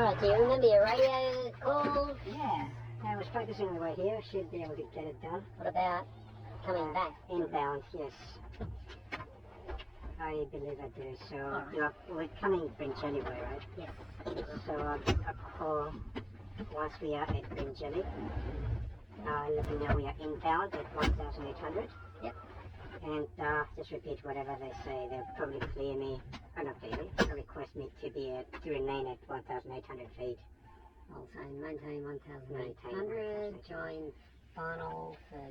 Alright, do you remember your radio call? Yeah, I was focusing on the way here. Should be able to get it done. What about coming back? Inbound, yes. I believe I do. So Alright. we're coming Bringelly way, right? Yes. So I'll call once we are at Bringelly. Let me know we are inbound at 1,800. Yep. And just repeat whatever they say. They'll probably clear me, or not clear me, request me to remain at 1,800 feet. I'll say maintain 1,800, join final for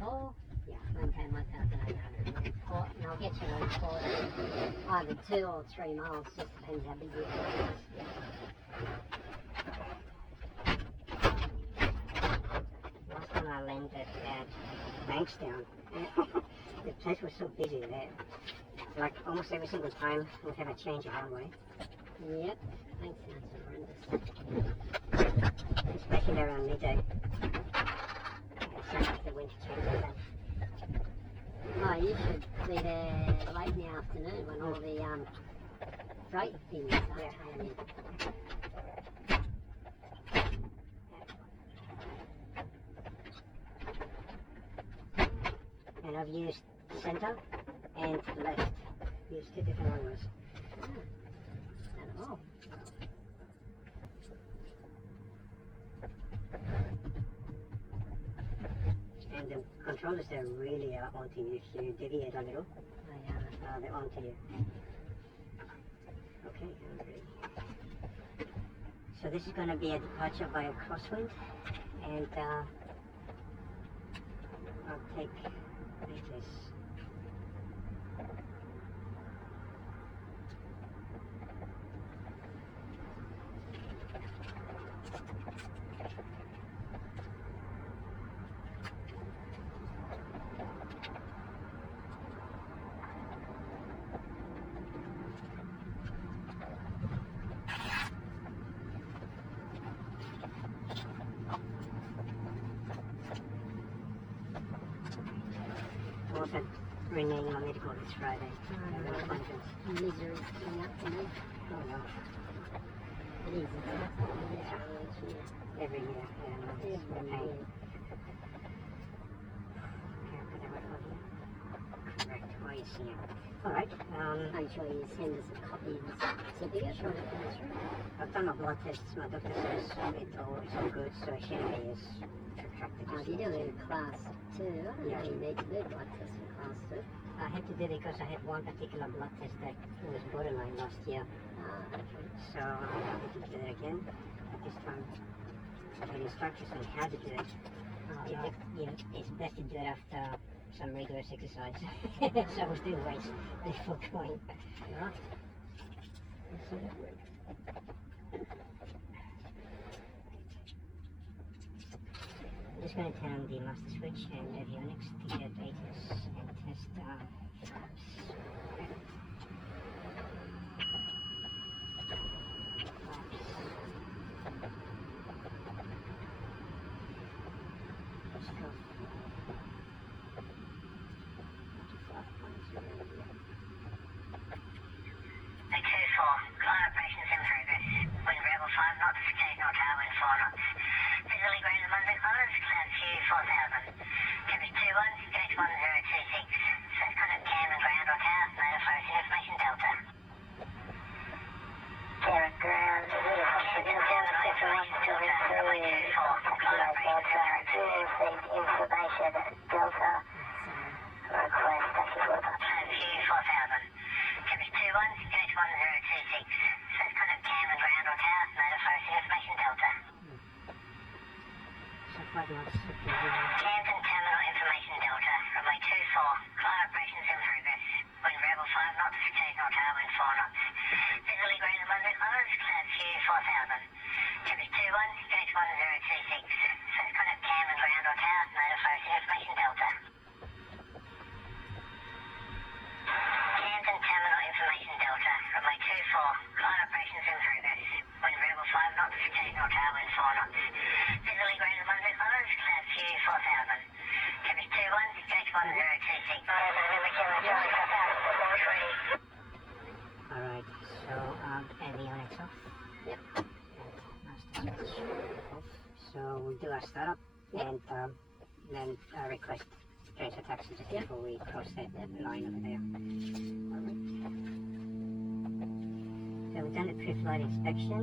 2-4. Yeah. Maintain 1,800. And I'll get you a report either 2 or 3 miles, just depends how busy it is. Last time I landed at Bankstown, the place was so busy there. Like almost every single time we have a change of runway. Yep, thanks, sounds horrendous. Especially around midday. It sounds like the wind changes that. Oh, you should be there late in the afternoon when all the freight things start coming in. And I've used centre and left. Used 2 different runways. Not at all. And the controllers, they're really onto you. If you deviate a little, they're onto you. Okay, I'm ready. So this is going to be a departure by a crosswind, and I'll take this. Also renewing my medical this Friday. Misery coming up to me. Oh no. It is, isn't it? Every year. Yeah, it's Every pain. year. Correct, YMCN. Alright, Make sure you send us a copy of the certificate when it comes through. I've done my blood tests. My doctor says it's all good, so it shouldn't be as protracted. Oh, you do it in class 2. I don't know you need to do blood tests for class 2. I had to do it because I had one particular blood test that was borderline last year. Okay. So I had to do it again. At this time, the instructions on how to do it. It's best to do it after some rigorous exercise. So I was doing weights before going. Right. I'm just going to turn on the master switch and avionics to get ATIS and test flaps. Let's go. Flight operations in progress. Wind rebel 5 knots, occasional tailwind 4 knots. Visually greater London clouds, cloud Q 4000. Temperature 21, gauge 1026. First contact Camden ground or tower, notify information Delta. Camden ground, Camden terminal information Delta, runway 24. Flight operations in progress. Received information Delta. Request taxi for cloud Q 4000. Temperature 21, gauge 1026. First contact Camden ground or tower, notify information Delta. So 5 knots. Camden terminal information Delta, runway 24. Flight operations in progress. Wind rebel 5 knots, occasional tailwind 4 knots. Visually greater London clouds, cloud Q 4000. Temperature 21, gauge 1026. First contact Camden ground or tower, notify information Delta. Camden terminal information Delta, runway 24. Flight operations in progress. Wind rebel 5 knots, occasional tailwind 4 knots. Visually greater London clouds, cloud Q 4000. Temperature 21, gauge 1026. Alright, so avionics off. Yep. And So we'll do our startup Yep. and then request transfer taxi just Yep. before we cross that line over there. So we've done the pre-flight inspection,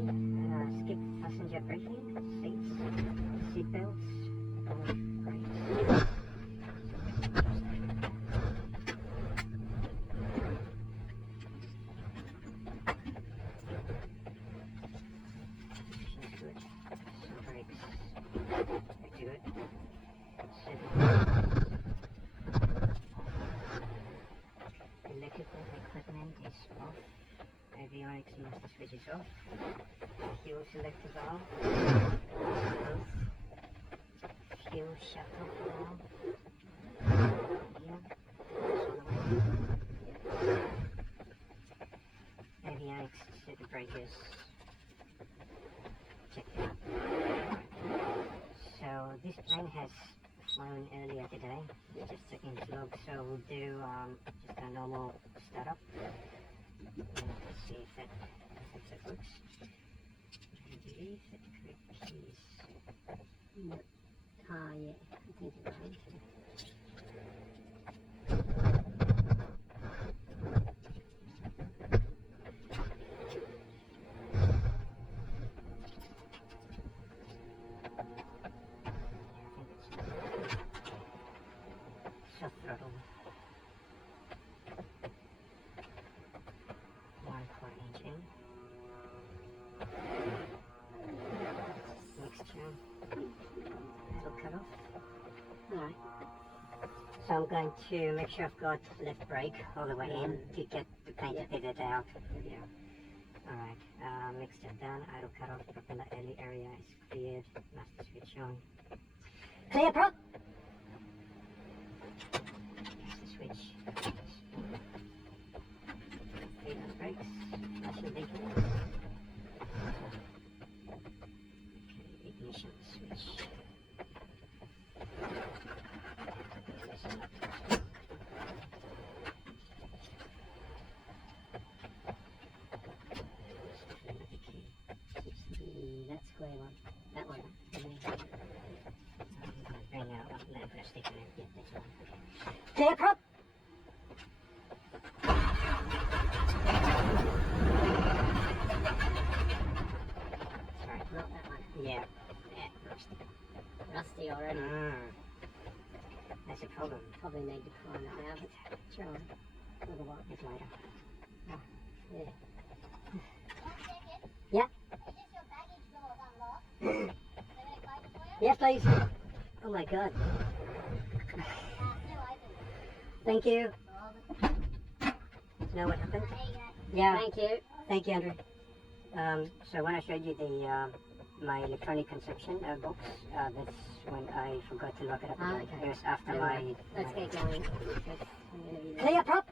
skip passenger briefing, seats, seat belts, all great. She's good. Some brakes. Pretty good. Electrical equipment is off. Avionics master switch is off. Fuel selectors are off. Fuel shut-off valve. Yeah. Avionics circuit breakers. Check it out. So this plane has flown earlier today. Just checking its log. So we'll do just a normal startup. Let's see if that works. I believe that the correct keys. Yeah, I think you're right. Soft throttle. 1 engine. Mixture. That'll cut off. Alright. So I'm going to make sure I've got left brake all the way in to get the plane to pivot out. Yeah. Alright, mixture done, idle cut off, propeller early area is cleared, master switch on. Clear prop! Master switch. Feed on brakes, flashing beacon. Okay, ignition switch. That square one. That one. Bring out one, then put a stick in it. Yeah, that's one. Okay. Clear prop! Sorry. Not that one. Yeah. Rusty already. That's a problem. Probably need to prime it now, but try. A little while. It's later. Yeah. Yeah? Yes, please. Oh my god. Thank you. Know what happened? Yeah. Thank you. Thank you, Andrew. So when I showed you the my electronic conception box, that's when I forgot to lock it up again. Okay. It was after Never my... mind. Let's get going. Because I'm gonna be there. Clear prop!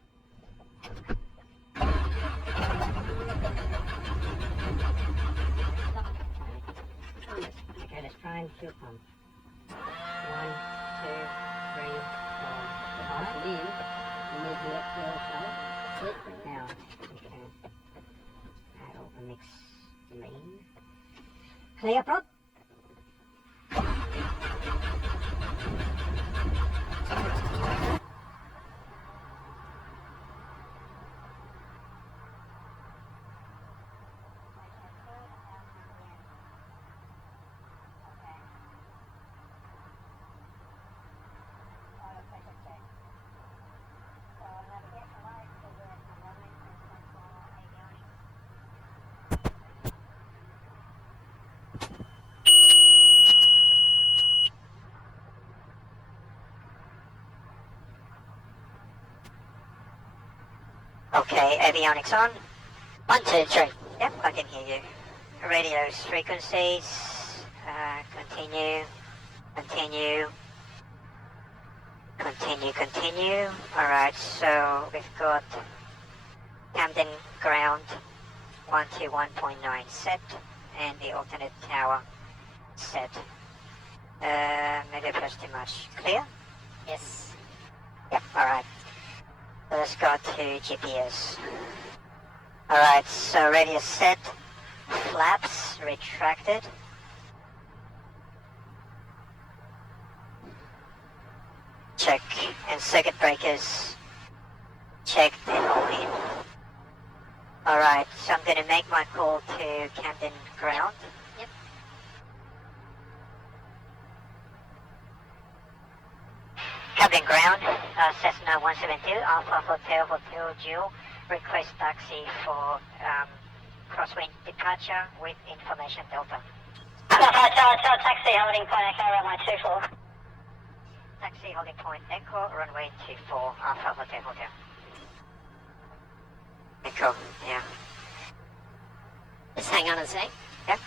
Okay, let's try and fuel pump. 1, 2, 3, 4, 5. And then you need to let fuel flow. Slip. Now, okay. Add all the mix lane. Clear prop! Okay, avionics on. 1, 2, 3. Yep, I can hear you. Radio's frequencies. Continue. Continue. Continue, continue. Alright, so we've got Camden ground 121.9 set and the alternate tower set. Maybe I pressed too much. Clear? Yes. Yep, alright. Let's go to GPS. Alright, so radio set, flaps retracted. check, and circuit breakers checked and all in. Alright, so I'm going to make my call to Camden ground. Yep. Camden ground, Cessna 172, Alpha Hotel Jewel, request taxi for crosswind departure with information Delta. Taxi holding point Echo runway 24. Taxi holding point Echo runway 24, Alpha Hotel. Echo, yeah. Just hang on a sec. Yeah.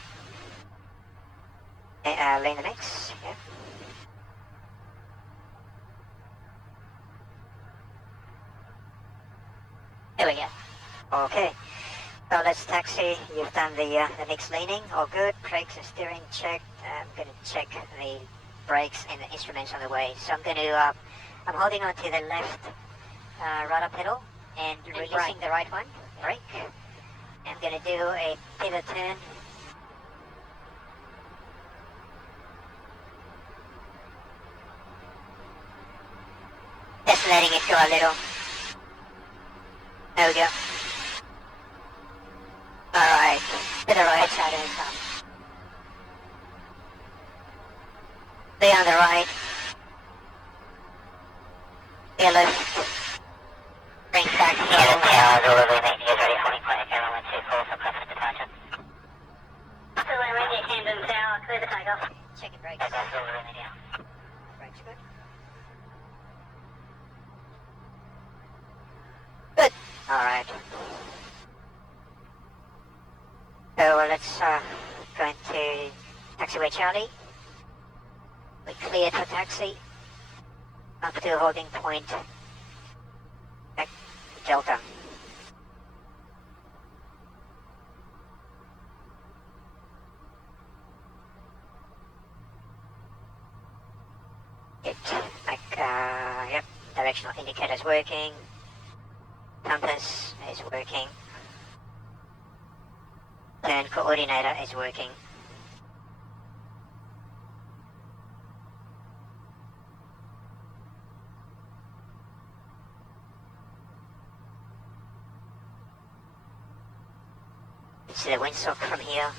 Lane the mix, yeah. There we go. Okay. So let's taxi. You've done the mix leaning, all good. Brakes and steering checked. I'm going to check the brakes and the instruments on the way. So I'm going to, I'm holding on to the left rudder pedal and releasing brake. the right one. Brake. I'm going to do a pivot turn. Just letting it go a little. There we go. Alright, to the right side of the top. Stay on the right. Stay left. Bring back the Camden Tower, delivery maintenance ready holding point Echo runway 24 for crosswind departure. Delivery ready at Camden Tower, clear the takeoff. Checking brakes. Delivery media. Brakes good. Good. Alright. So let's go into taxiway Charlie. We cleared for taxi. Up to holding point Delta. Yep, directional indicator's working. Compass is working. Turn coordinator is working. See the windsock from here.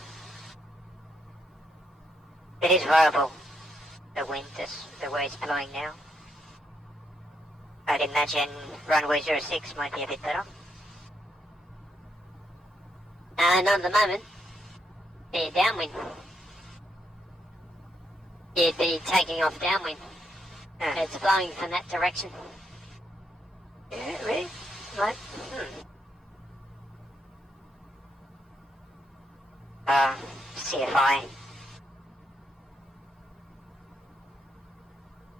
It is variable, the wind, the way it's blowing now. I'd imagine runway 06 might be a bit better. Not at the moment. Be downwind. You'd be taking off downwind. It's blowing from that direction. Yeah, really? Right. CFI.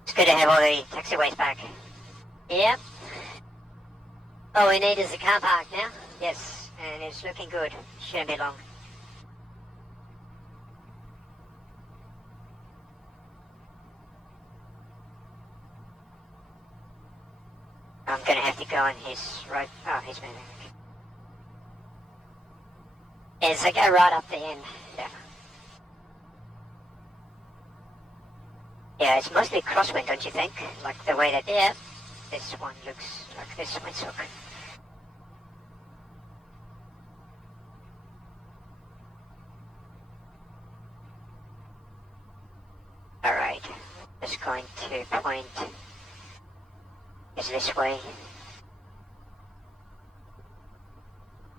It's good to have all the taxiways back. Yep. All we need is a car park now. Yes, and it's looking good. Shouldn't be long. I'm gonna have to go on his right. Oh, he's moving. Yeah, so go right up the end. Yeah. Yeah, it's mostly crosswind, don't you think? Like the way that this one looks like this windsock. Alright, just going to point is this way.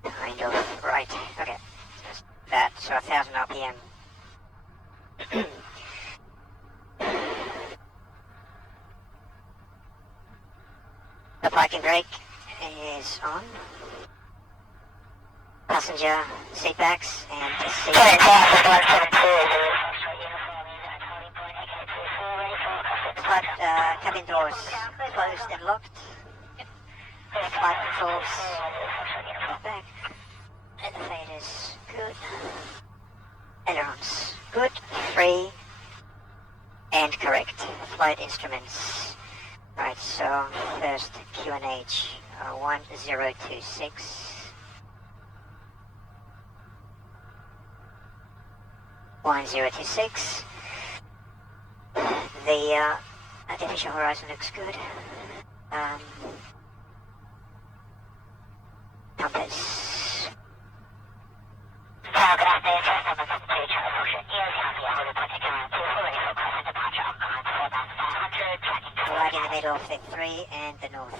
Kind of, right, okay. Just that, so 1000 RPM. The parking brake is on. Passenger seat backs and the seat. Cabin doors closed and locked. Flight controls back. Elevators good. Ailerons good. Free and correct. Flight instruments. Right, so first QNH 1026. 1026. The Artificial horizon looks good. Compass. Good afternoon, Cessna 2, Charlie Ocean is happy hour reporting to already for present departure on 4500, tracking Right in the middle of the 3 and the north.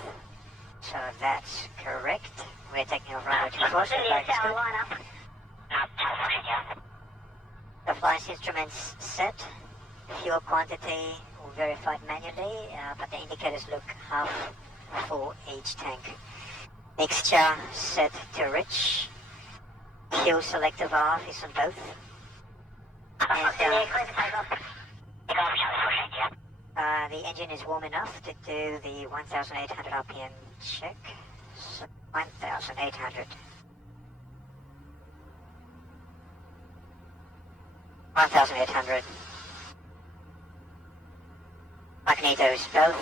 So that's correct. We're taking off runway 24, so back is good. Charlie Ocean, yeah. The flight instruments set. Fuel quantity verified manually, but the indicators look half full each tank. Mixture set to rich. Fuel selective valve is on both. And the engine is warm enough to do the 1,800 RPM check. So 1,800. 1,800. Magnetos both.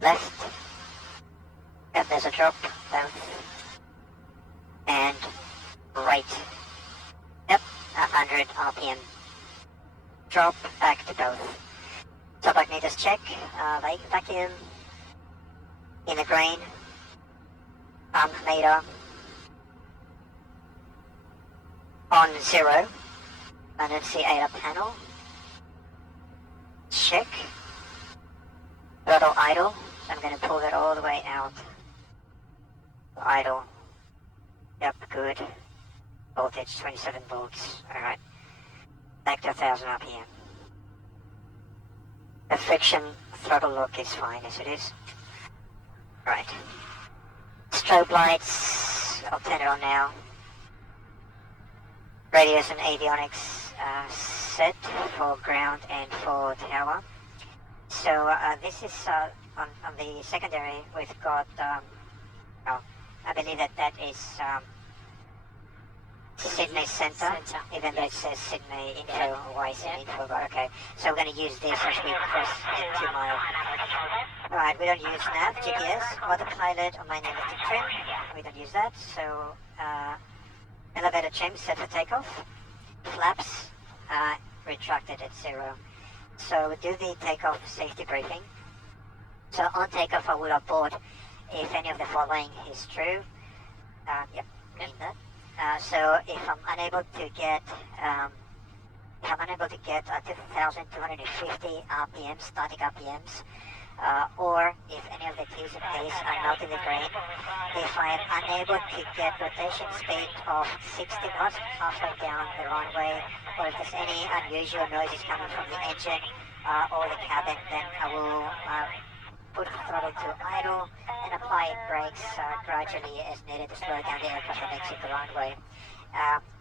Left. Yep, there's a drop. Both. And right. Yep, 100 RPM. Drop back to both. Top magnetos check. Vacuum. In the grain. Pump meter. On 0. Annunciator panel. Check. Throttle idle. So I'm going to pull that all the way out. Idle. Yep, good. Voltage 27 volts. Alright. Back to 1000 RPM. The friction throttle lock is fine as it is. Right. Strobe lights. I'll turn it on now. Radios and avionics set for ground and for tower. So this is on the secondary. We've got, I believe that is Sydney Centre, even though it says Sydney Info, YMCN Info, but okay. So we're going to use this as we cross at 2 mile. Alright, we don't use nav, GPS, autopilot, or main electric trim. We don't use that, so elevator trim set for takeoff. Flaps retracted at 0. So we do the takeoff safety briefing. So on takeoff I will report if any of the following is true. Yep, mean that. So if I'm unable to get 2,250 RPM, static RPMs, or if any of the T's and A's are not in the grain, if I am unable to get rotation speed of 60 knots halfway down the runway, or if there's any unusual noises coming from the engine or the cabin, then I will put throttle to idle and apply brakes gradually as needed to slow down the aircraft and exit the runway.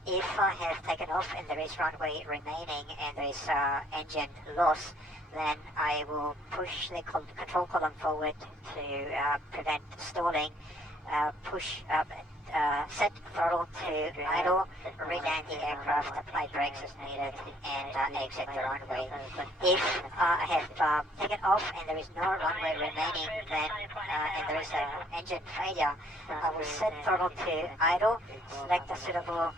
If I have taken off and there is runway remaining and there is engine loss, then I will push the control column forward to prevent stalling, set throttle to idle, reland the aircraft, apply brakes as needed, and exit the runway. If I have taken off and there is no runway remaining, then and there is an engine failure, I will set throttle to idle, select a suitable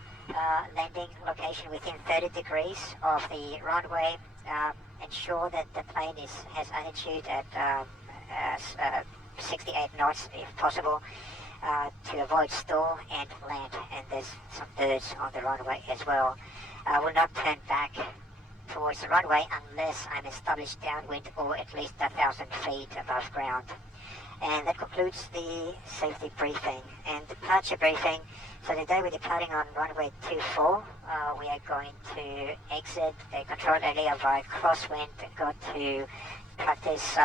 landing location within 30 degrees of the runway, ensure that the plane has altitude at 68 knots if possible, to avoid stall and land, and there's some birds on the runway as well. I will not turn back towards the runway unless I'm established downwind or at least 1,000 feet above ground. And that concludes the safety briefing and departure briefing. So today we're departing on runway 24. We are going to exit the control area via crosswind and go to practice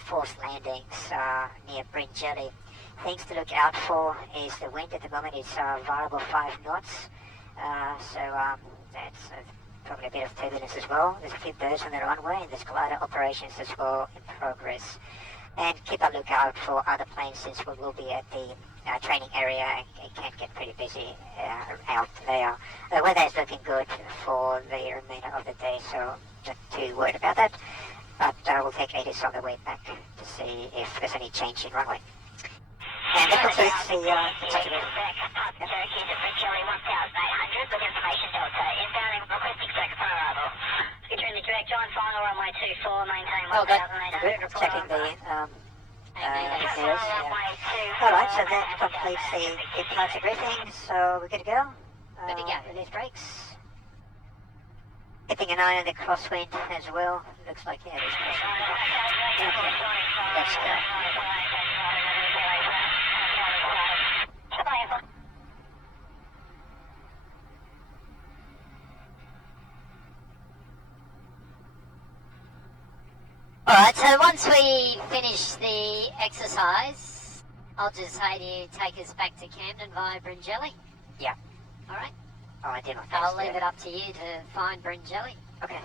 forced landings near Bringelly. Things to look out for is the wind at the moment is variable 5 knots. So that's probably a bit of turbulence as well. There's a few birds on the runway and there's glider operations as well in progress. And keep a lookout for other planes since we will be at the training area and it can get pretty busy out there. The weather is looking good for the remainder of the day, so not too worried about that. But we'll take 80s on the way back to see if there's any change in runway. And that concludes the departure briefing. Turkey to Bringelly 1,800 with information Delta. Inbounding requesting circuit on arrival. Return the direct on final runway runway 24, maintain Oh, 1000 good. metres. Good. Checking the meters. Yeah. All right, so that completes the departure briefing. So we're good to go. Good to go. Release brakes. Keeping an eye on the crosswind as well. Looks like yeah, there's crosswind. Okay, let's go. Alright, so once we finish the exercise, I'll just say to you, take us back to Camden via Bringelly. Yeah. Alright? Oh, I did my best. I'll leave it up to you to find Bringelly. Okay.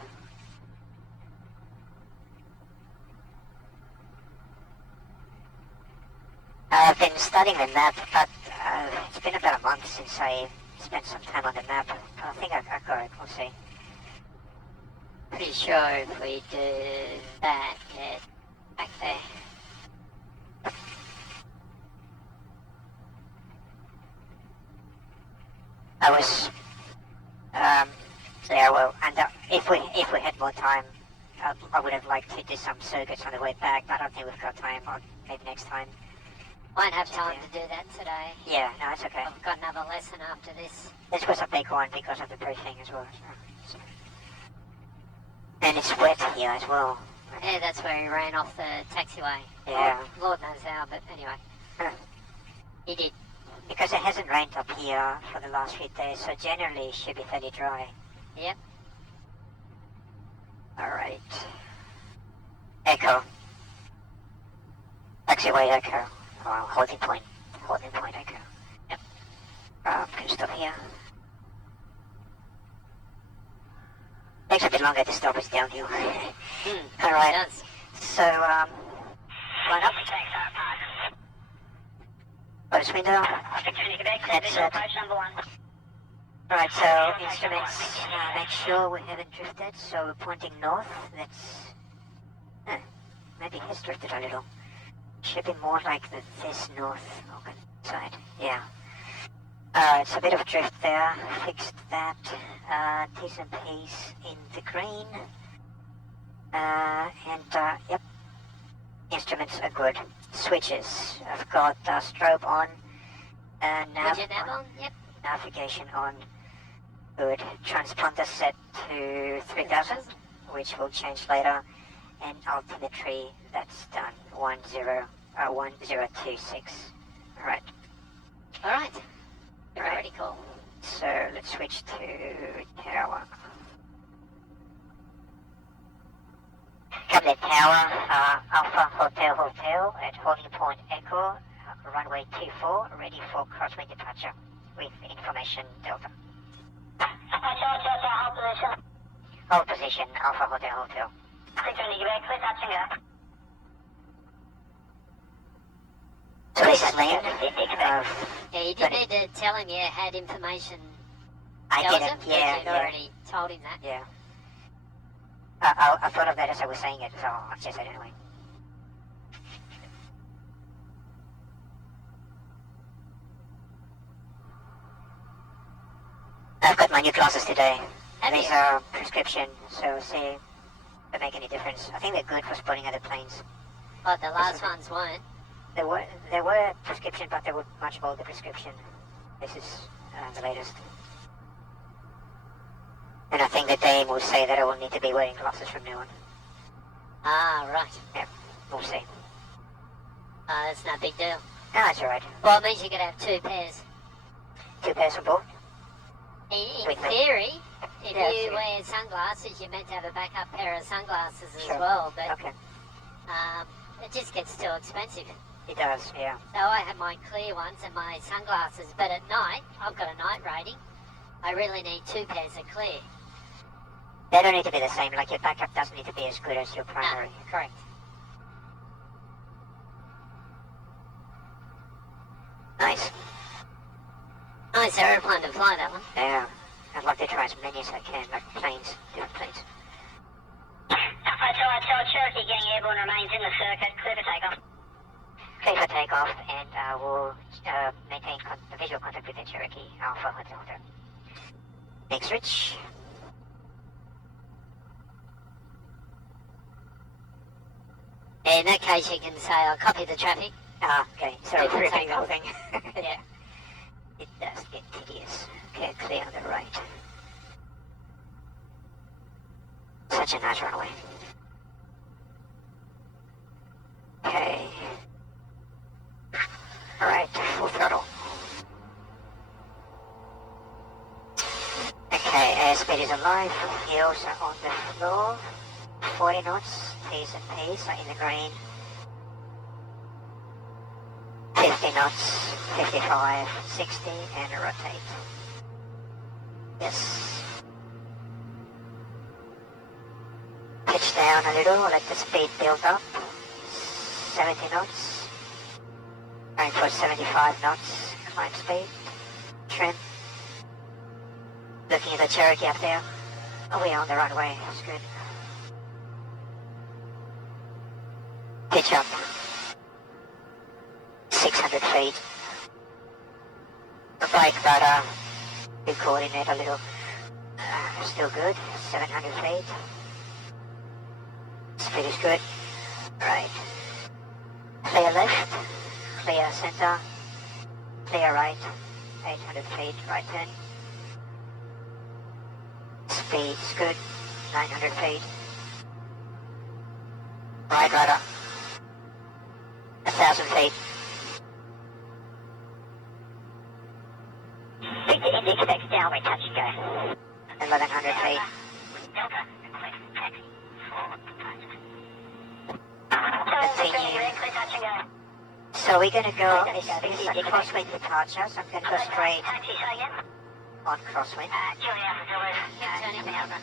I've been studying the map, but it's been about a month since I spent some time on the map. I think I got it. We'll see. Pretty sure if we do that, get back there. I was, yeah, well, and if we had more time, I would have liked to do some circuits on the way back, but I don't think we've got time, or maybe next time. Won't have time to do that today. Yeah, no, it's okay. I've got another lesson after this. This was a big one because of the briefing as well. So. And it's wet here as well. Yeah, that's where he ran off the taxiway. Yeah. Oh, Lord knows how, but anyway. Huh. He did. Because it hasn't rained up here for the last few days, so generally it should be fairly dry. Yep. Alright. Echo. Taxiway echo. Holding point. Holding point echo. Yep. Can stop here. Takes a bit longer to stop, it's downhill. Alright. It does. So, line up. Close window. That's it. Alright, so instruments, make sure we haven't drifted, so we're pointing north. That's, maybe has drifted a little. Should be more like this north side, yeah. It's a bit of a drift there, fixed that. T's and P's in the green. Yep, instruments are good. Switches, I've got strobe on. Nav on? Yep. Navigation on. Good. Transponder set to 3000, which will change later. And altimetry, that's done. 1026. Alright. Alright. Very cool. So let's switch to tower. Camden Tower, Alpha Hotel at holding point Echo, runway 24, ready for crosswind departure with information Delta. Hold position. Hold position, Alpha Hotel. So this is Liam. Yeah, you did need to tell him you had information. I Delta, didn't, yeah. You'd already told him that. Yeah. I thought of that as I was saying it, so I just said it anyway. I've got my new glasses today. These are prescription, so see if they make any difference. I think they're good for spotting other planes. But the last ones weren't. They were prescription, but they were much older prescription. This is the latest. And I think the dame will say that I will need to be wearing glasses from now on. Ah, right. Yeah, we'll see. That's no big deal. No, that's alright. Well, it means you could have two pairs. 2 pairs on board? In With me. theory, if Yeah, you sure. wear sunglasses, you're meant to have a backup pair of sunglasses as Sure. well, but Okay. it just gets too expensive. It does, yeah. So I have my clear ones and my sunglasses, but at night, I've got a night rating. I really need 2 pairs of clear. They don't need to be the same, like your backup doesn't need to be as good as your primary. No, correct. Nice. Nice aeroplane to fly, that one. Yeah. I'd like to try as many as I can, like planes, different planes. Cherokee getting airborne remains in the circuit, clear for takeoff. Clear for takeoff, and we'll maintain visual contact with the Cherokee Alpha Hotel. Next switch. Yeah, in that case you can say I'll copy the traffic. Ah, okay. So People ripping take the whole off. thing. Yeah. It does get tedious. Okay, clear on the right. Such a nice runway. Okay. Alright, full throttle. Okay, airspeed is alive. Heels are on the floor. 40 knots, T's and P's are in the green. 50 knots, 55, 60, and rotate. Yes. Pitch down a little, let the speed build up. 70 knots. Going for 75 knots, climb speed. Trim. Looking at the Cherokee up there. Oh, we are on the runway, that's good. Pitch up. 600 feet. The bike rudder, we coordinate a little. Still good. 700 feet. Speed is good. Right. Clear left. Clear center. Clear right. 800 feet. Right turn. Speed is good. 900 feet. Right rudder. 1,000 feet. Index downward touch and go. 1,100 feet. Continue. So we're going to go, it's a crosswind departure, so I'm going to go straight on crosswind.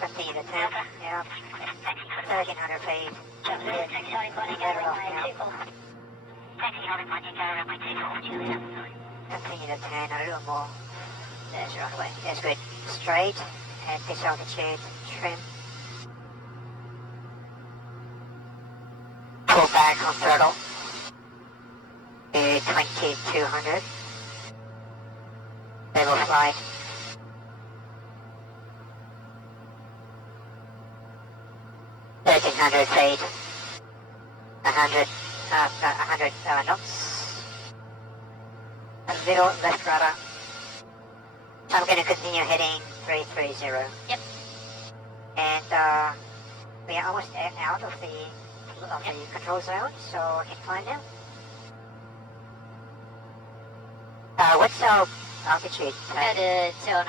Continue to turn, yeah. 1,300 feet. Continue to turn a little more. There's your runway. That's good. Straight at this altitude. Trim. Pull back on throttle. 2200. Level flight. feet. 100 knots. A little left rudder. I'm going to continue heading 330. Yep. And we are almost out of the control zone, so incline now. What's our altitude? Go to 2.5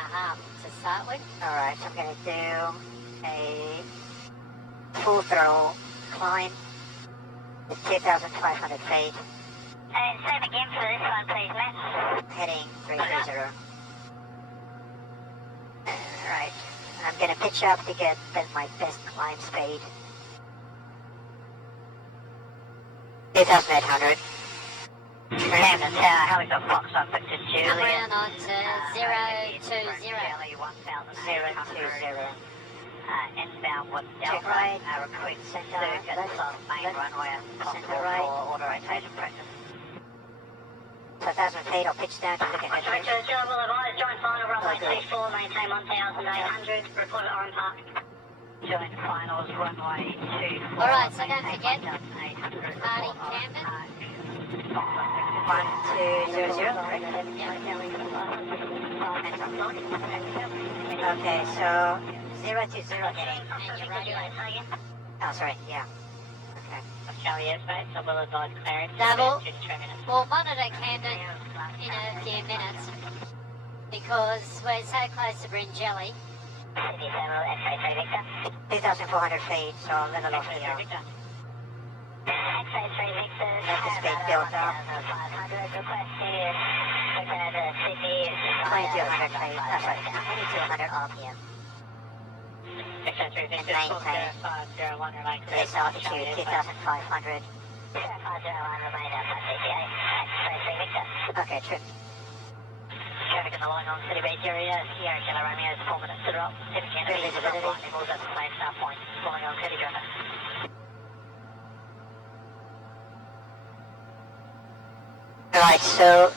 to start with. Alright, so I'm going to do a full throttle climb at 2,500 feet. And same again for this one, please, Matt. Heading 330. Alright, I'm going to pitch up to get my best climb speed. 2,800. Camden Tower, helicopter Foxtrot, Victor Come Juliet. around on to 020. 020. Inbound with Check Delta, right. recruit Center circuit, left, main left, runway, center right. order rotation practice. 1,000 feet, I'll pitch down to look at Director headroom. General advised, join final runway Okay. 24, maintain 1,800, report at Oran Park. Join finals runway 24. Alright, so don't forget, 1,800. party Camden. 1200, correct? Okay, so 020 heading. And your radio. Oh, sorry, yeah. Okay. Charlie airspace, I will advise clearance. Double. 2 minutes. We'll monitor Camden in a few minutes because we're so close to Bringelly. City Terminal, X-ray 3 Victor. 2,400 feet, so level off X-ray 3 here. Victor. X-ray 3 Victor. Let the speed build up. 1,500, request to look at the city. 2,200 feet, sorry, 2,200 RPM. X-ray 3 Victor, And full maintain. 0501, remain clear. This altitude, 2,500. 0501, remain outside CTA. X-ray 3 Victor. Okay, trip. Traffic in the line on City Beach area, Sierra Kilo Romeo is 4 minutes to drop. 70 Good visibility. flight levels at the same start point. Flying on City Driver. Alright, so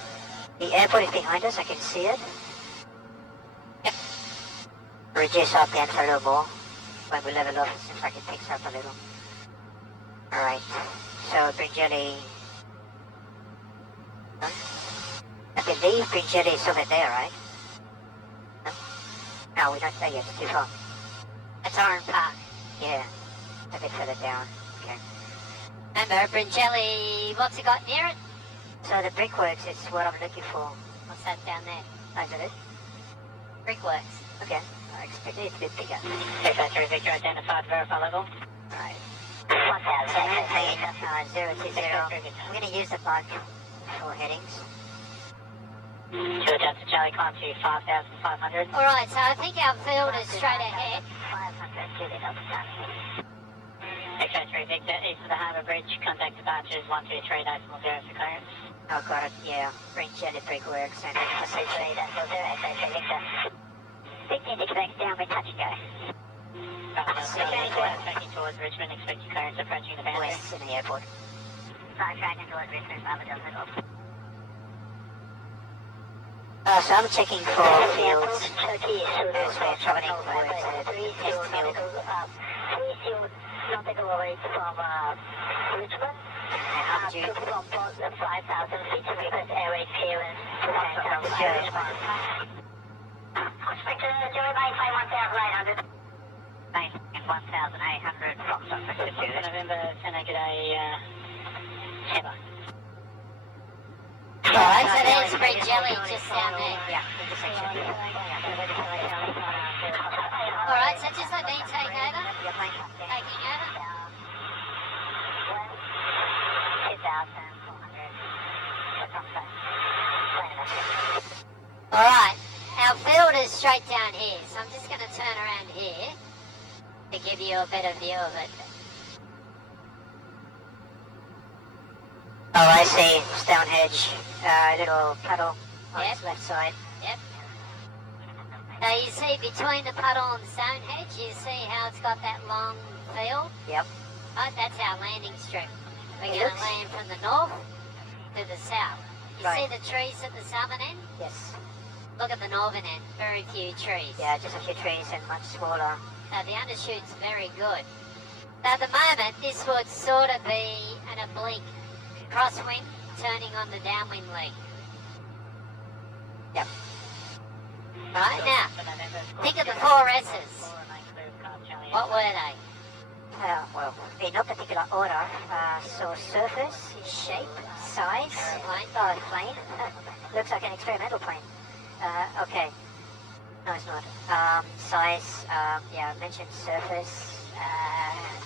the airport is behind us, I can see it. Yep. Reduce RPM a little more. When we level off, it seems like it picks up a little. Alright, So Bringelly. I believe Bringelly is over there, right? No, we're not there yet. It's too far. That's Oran Park. Yeah, a bit further down. Okay. Remember, Bringelly, what's it got near it? So the brickworks is what I'm looking for. What's that down there? Is that it? Brickworks. Okay. I expected it to be bigger. Victor, Victor identified, verify level. Right. 1,000. 020. I'm going to use the bug for headings. To adjust to Charlie, climb to 5,500. Alright, so I think our field is straight ahead. 500, Juliet Delta Sun. X-ray 3 Victor, east of the Harbour Bridge, contact departures 123, decimal 0 for clearance. Oh, got it. Yeah. Bringelly brickworks and X-ray 3 decimal 0, X-ray 3 Victor. 15 to Quebec, downwind, touch and go. Tracking towards Richmond, expecting clearance approaching the boundary. west in the airport. Tracking towards Richmond, Bravo Delta Golf. So I'm checking for fields Turkey, as we're traveling towards the test field. 3 nautical away from Richmond. And altitude. From 5,000 feet to request airway clearance. Inspector, Joey, by 1,800. 1,800 from November 10 Sheba. Alright, so there's Bringelly just down there. Yeah, intersection. Alright, so just let me take over. Your plane. Taking over. 2,400. Alright, our field is straight down here, so I'm just going to turn around here to give you a better view of it. Oh, I see. Stonehenge. Little puddle on Yep. its left side. Yep. Now you see between the puddle and Stonehenge, you see how it's got that long field? Yep. Right, that's our landing strip. We're It going to looks- land from the north to the south. You Right. see the trees at the southern end? Yes. Look at the northern end, very few trees. Yeah, just a few trees and much smaller. Now the undershoot's very good. Now at the moment, this would sort of be an oblique crosswind turning on the downwind leg. Yep. Right, now, think of the four S's. What were they? Well, in no particular order. So surface, shape, size. Airplane. Plane. Looks like an experimental plane. Okay. No, it's not. Size. Yeah, I mentioned surface.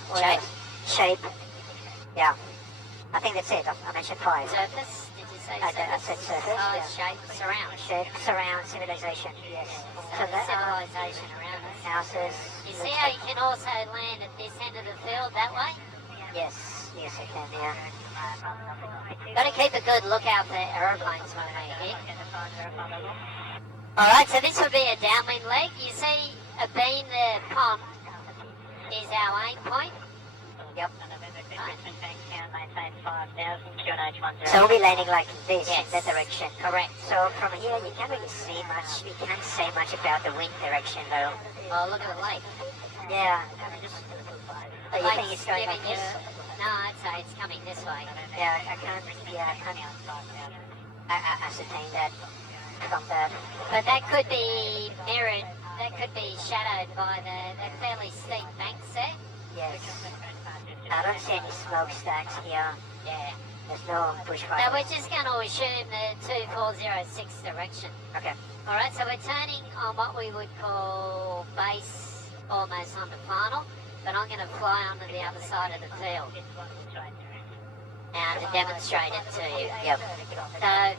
What Shape. else? Shape. Yeah. I think that's it. I mentioned 5. Surface? Did you say I surface? said surface, Oh, yeah. shape, surround. Shape, surround, civilization. Yes. So the civilization around us. Houses. You see how you can also land at this end of the field that way? Yes. Yes, I can. Yeah. Got to keep a good lookout for aeroplanes when they hit. Alright, so this would be a downwind leg. You see abeam the pond is our aim point. Yep. So So we'll be landing like this Yes. in that direction. Correct. So from here you can't really see much. We can't say much about the wind direction though. Oh, look at the lake. Yeah. Oh, you think Lake's it's going like giving this? No, I'd say it's coming this way. Yeah, I can't. Yeah, I can't. I ascertain that from that. But that could be mirrored, that could be shadowed by the fairly steep banks there. Yes. I don't see any smokestacks here. Yeah. There's no bushfire. Now we're just going to assume the 2406 direction. Okay. Alright, so we're turning on what we would call base almost on the final, but I'm going to fly onto the other side of the field now to demonstrate it to you. Yep. So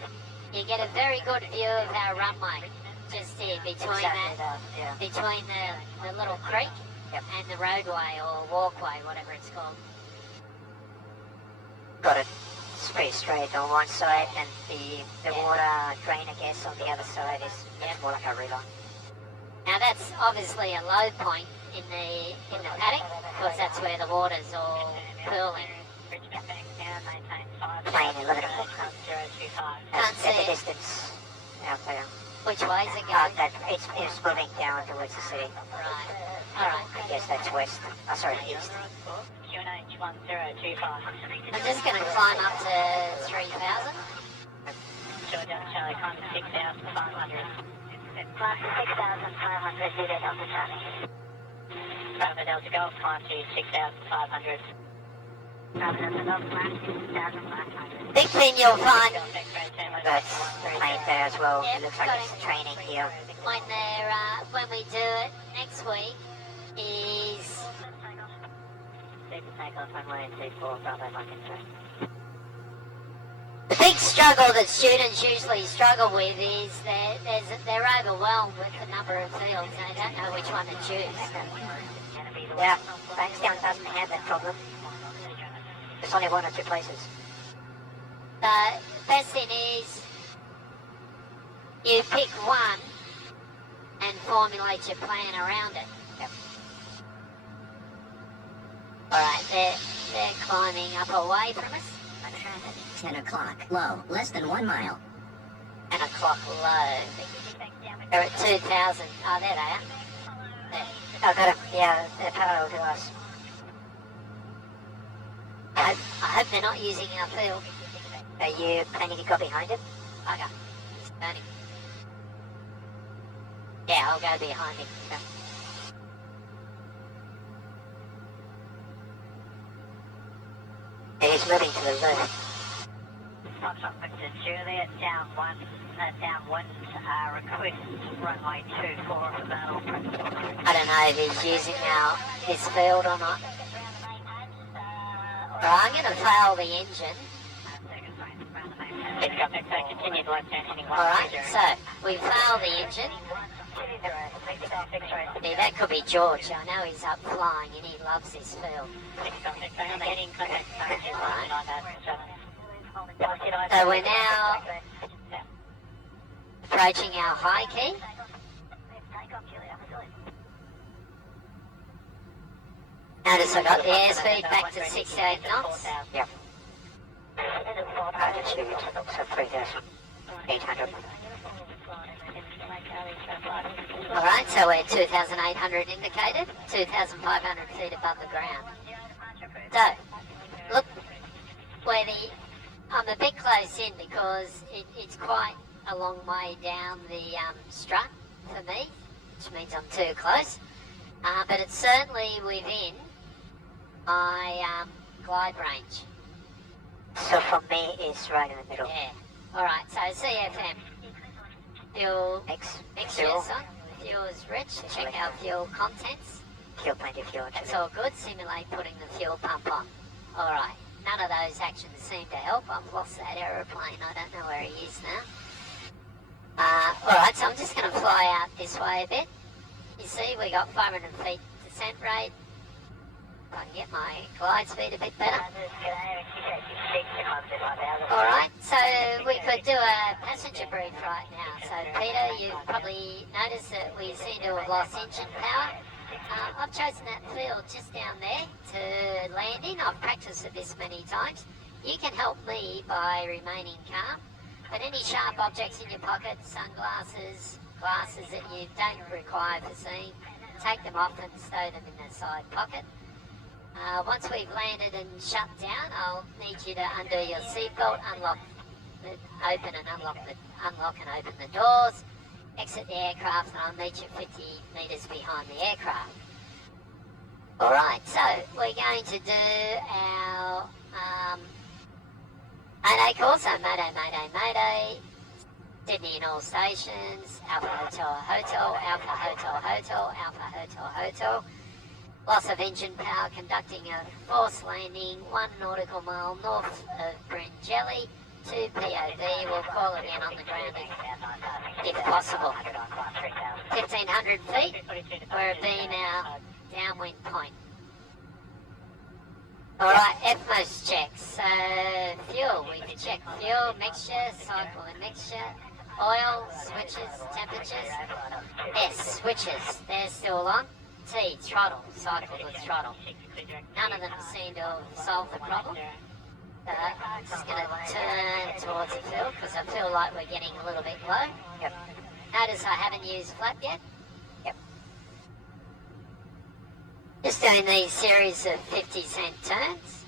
you get a very good view of our runway just here between Exactly that, that. Yeah. between the little creek Yep. and the roadway or walkway, whatever it's called. Got it. It's pretty straight on one side, and the water drain, I guess, on the other side is more like a river. Now that's obviously a low point in the paddock because that's where the water's all pooling. Plane 11. Can't That's see the it. distance out there. Which way is it going? It's moving down towards the city. Right. Alright. I guess that's west. Oh, sorry, east. QNH 1025. I'm just going to climb up to 3,000. Georgia Charlie, climb to 6,500. Climb to 6,500, Zulu Delta Charlie. Bravo Delta Golf, climb to 6,500. Bravo Delta Golf, climb to 6,500. Big thing you'll find That's plane there as well. Yep, It looks like got it's it. training here. when we do it next week is Super takeoff, runway 24, Bravo Mike Intro. the big struggle that students usually struggle with is they're overwhelmed with the number of fields and they don't know which one to choose. Yeah, Bankstown doesn't have that problem. There's only one or two places. The best thing is you pick one and formulate your plan around it. Yep. Alright, they're climbing up away from us. 10 o'clock. Low. Less than 1 mile. 10 o'clock low. They're at 2,000. Oh, there they are. There. Oh, got him. Yeah, they're parallel to us. I hope they're not using our field. Are you planning to go behind him? Okay. It's burning. Yeah, I'll go behind him. Yeah, he's moving to the left. Foxtrot Victor Juliet, down one, request runway 24 for battle. I don't know if he's using his field or not. Right, I'm going to fail the engine. Continued left-hand heading Alright, so we fail the engine. Yeah, that could be George. I know he's up flying and he loves this field. So we're now approaching our high key. Notice I got the airspeed back to 68 knots. Yep. Altitude, so 3,800. Alright, so we're 2,800 indicated, 2,500 feet above the ground. So, look, I'm a bit close in because it's quite a long way down the strut for me, which means I'm too close. But it's certainly within my glide range. So for me, it's right in the middle. Yeah. Alright, so CFM. Fuel mixture, fuel. son. Fuel is rich. Check our fuel contents. Fuel, plenty of fuel. That's all good. Simulate putting the fuel pump on. Alright. None of those actions seem to help. I've lost that aeroplane. I don't know where he is now. Alright, so I'm just going to fly out this way a bit. You see, we got 500 feet descent rate. If I can get my glide speed a bit better. Alright, so we could do a passenger brief right now. So Peter, you've probably noticed that we seem to have lost engine power. I've chosen that field just down there to land in. I've practiced at this many times. You can help me by remaining calm. But any sharp objects in your pocket, sunglasses, glasses that you don't require for seeing, take them off and stow them in the side pocket. Once we've landed and shut down, I'll need you to undo your seatbelt, unlock and open the doors, exit the aircraft, and I'll meet you 50 metres behind the aircraft. Alright, so we're going to do our Mayday call, so Mayday, Mayday, Mayday, Sydney in all stations, Alpha Hotel Hotel, Alpha Hotel Hotel, Alpha Hotel Hotel. Loss of engine power, conducting a forced landing 1 nautical mile north of Bryngelly to POV. We'll call it in on the ground if possible. 1,500 feet, we're being our downwind point. Alright, FMOS checks. So, fuel, we can check fuel, mixture, cycle and mixture, oil, switches, temperatures. S, switches, they're still on. T, throttle, cycle with throttle. None of them seem to have solved the problem. I'm just going to turn towards the field because I feel like we're getting a little bit low. Yep. Notice I haven't used flap yet. Yep. Just doing these series of 50-cent turns.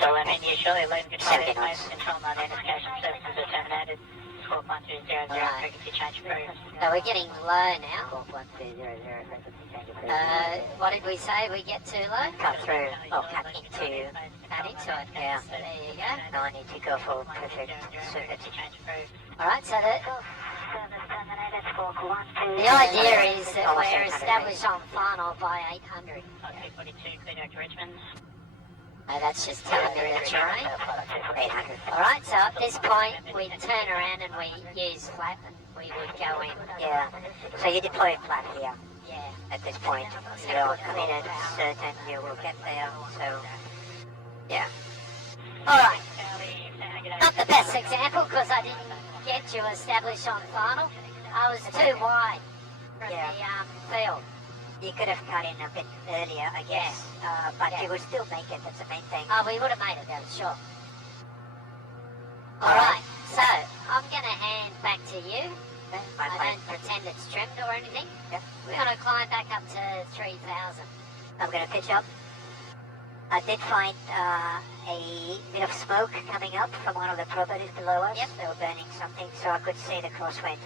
So I'm in usually load control, 70 knots. most control mode notification services are terminated. Score 1200, Right. frequency change approved. So we're getting low now. 12.200, frequency change approved. What did we say? We get too low? Cut through, or cut into, Cut into it. Yeah. So there you go. no, I need to go for perfect circuit. Change approved. Alright, so the Service terminated, score 12. idea is that Almost we're 800, established on final by 800. 242, clear direct to Richmond. Oh, that's just telling me the terrain. 800. Alright, so at this point we turn around and we use flap and we would go in. Yeah. So you deploy flat here Yeah. at this point. You're committed, certain you will get there. So, yeah. Alright. Not the best example because I didn't get you established on final. I was too wide from Yeah. the field. You could have cut in a bit earlier, I guess, but you will still make it. That's the main thing. Oh, we would have made it though, sure. Alright, so I'm going to hand back to you. My I plan. don't pretend it's trimmed or anything. Yeah. We're going to climb back up to 3,000. I'm going to pitch up. I did find a bit of smoke coming up from one of the properties below us. Yep. They were burning something, so I could see the crosswind.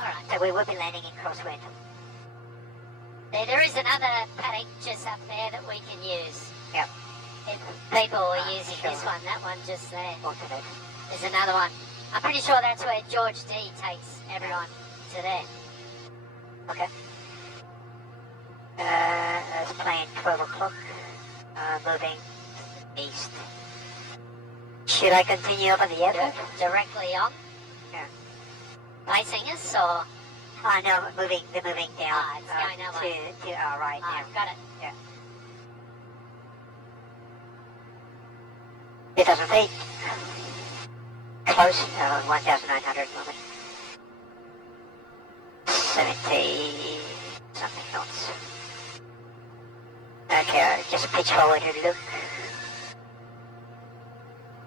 Alright. So we will be landing in crosswind. There is another paddock just up there that we can use. Yep. If people are using sure. this one, that one just there. Alternate. There's another one. I'm pretty sure that's where George D takes everyone to there. Okay. It's playing 12 o'clock. Moving east. Should I continue over the airport? Directly on. Yeah. Facing us or? No, they're moving down. Ah, it's going that way. To our right Ah, now. got it. 2,000 feet. Close, 1,900 moment. 70 something knots. Okay, just pitch forward and look.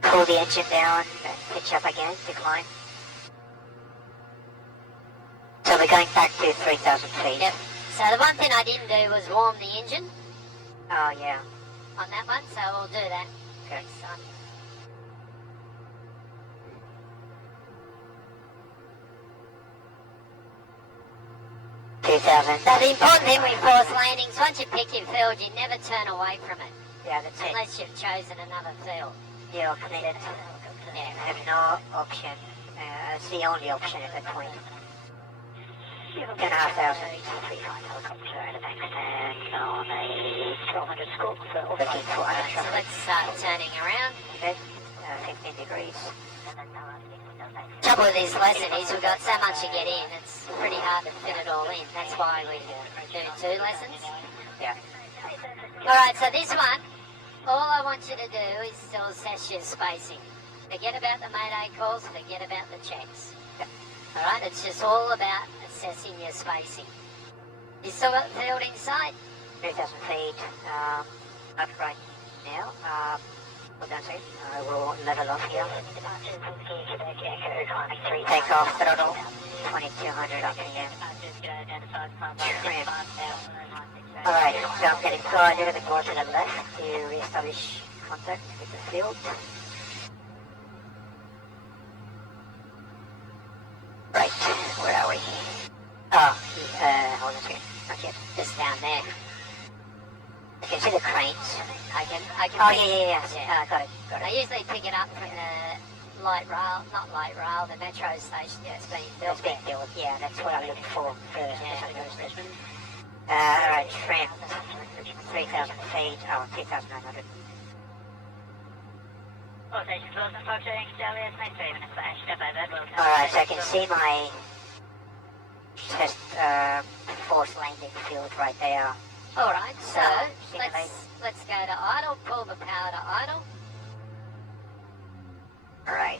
Pull the engine down and pitch up again to climb. So we're going back to 3,000 feet. Yep. So the one thing I didn't do was warm the engine Oh yeah. on that one, so we'll do that Okay. next time. So the important thing with forced landings, once you pick your field, you never turn away from it, Yeah, that's it. unless you've chosen another field. You're committed. Yeah. Have no option. It's the only option at that point. 10,500 feet helicopter and on a 1,200 scope for looking for Alright, so traffic. let's start turning around. Okay, 15 degrees. Trouble with this lesson is we've got so much to get in, it's pretty hard to fit it all in. That's why we do 2 lessons. Yeah. Alright, so this one, all I want you to do is to assess your spacing. Forget about the Mayday calls, forget about the checks. Alright, it's just all about assessing your spacing. You still got the field in sight? 3,000 feet, not right now. Hold on a second. I will level off here. Take off throttle. 2,200 up again. Trim. Alright, so I'm going to go a little bit more to the left to establish contact with the field. Right, where are we? Oh, hold on a second. Not yet. Just down there. I can see the cranes. I can Oh, pick- yeah. Yeah. Got it. I usually pick it up from the light rail, not light rail, the metro station that's being built That's big there. deal. Yeah, that's what I'm looking for first. Yeah. Alright, trim. 3,000 feet. Oh, 2,900. Alright, so I can see my test force landing field right there. Alright, so Simulate. let's go to idle, pull the power to idle, Right.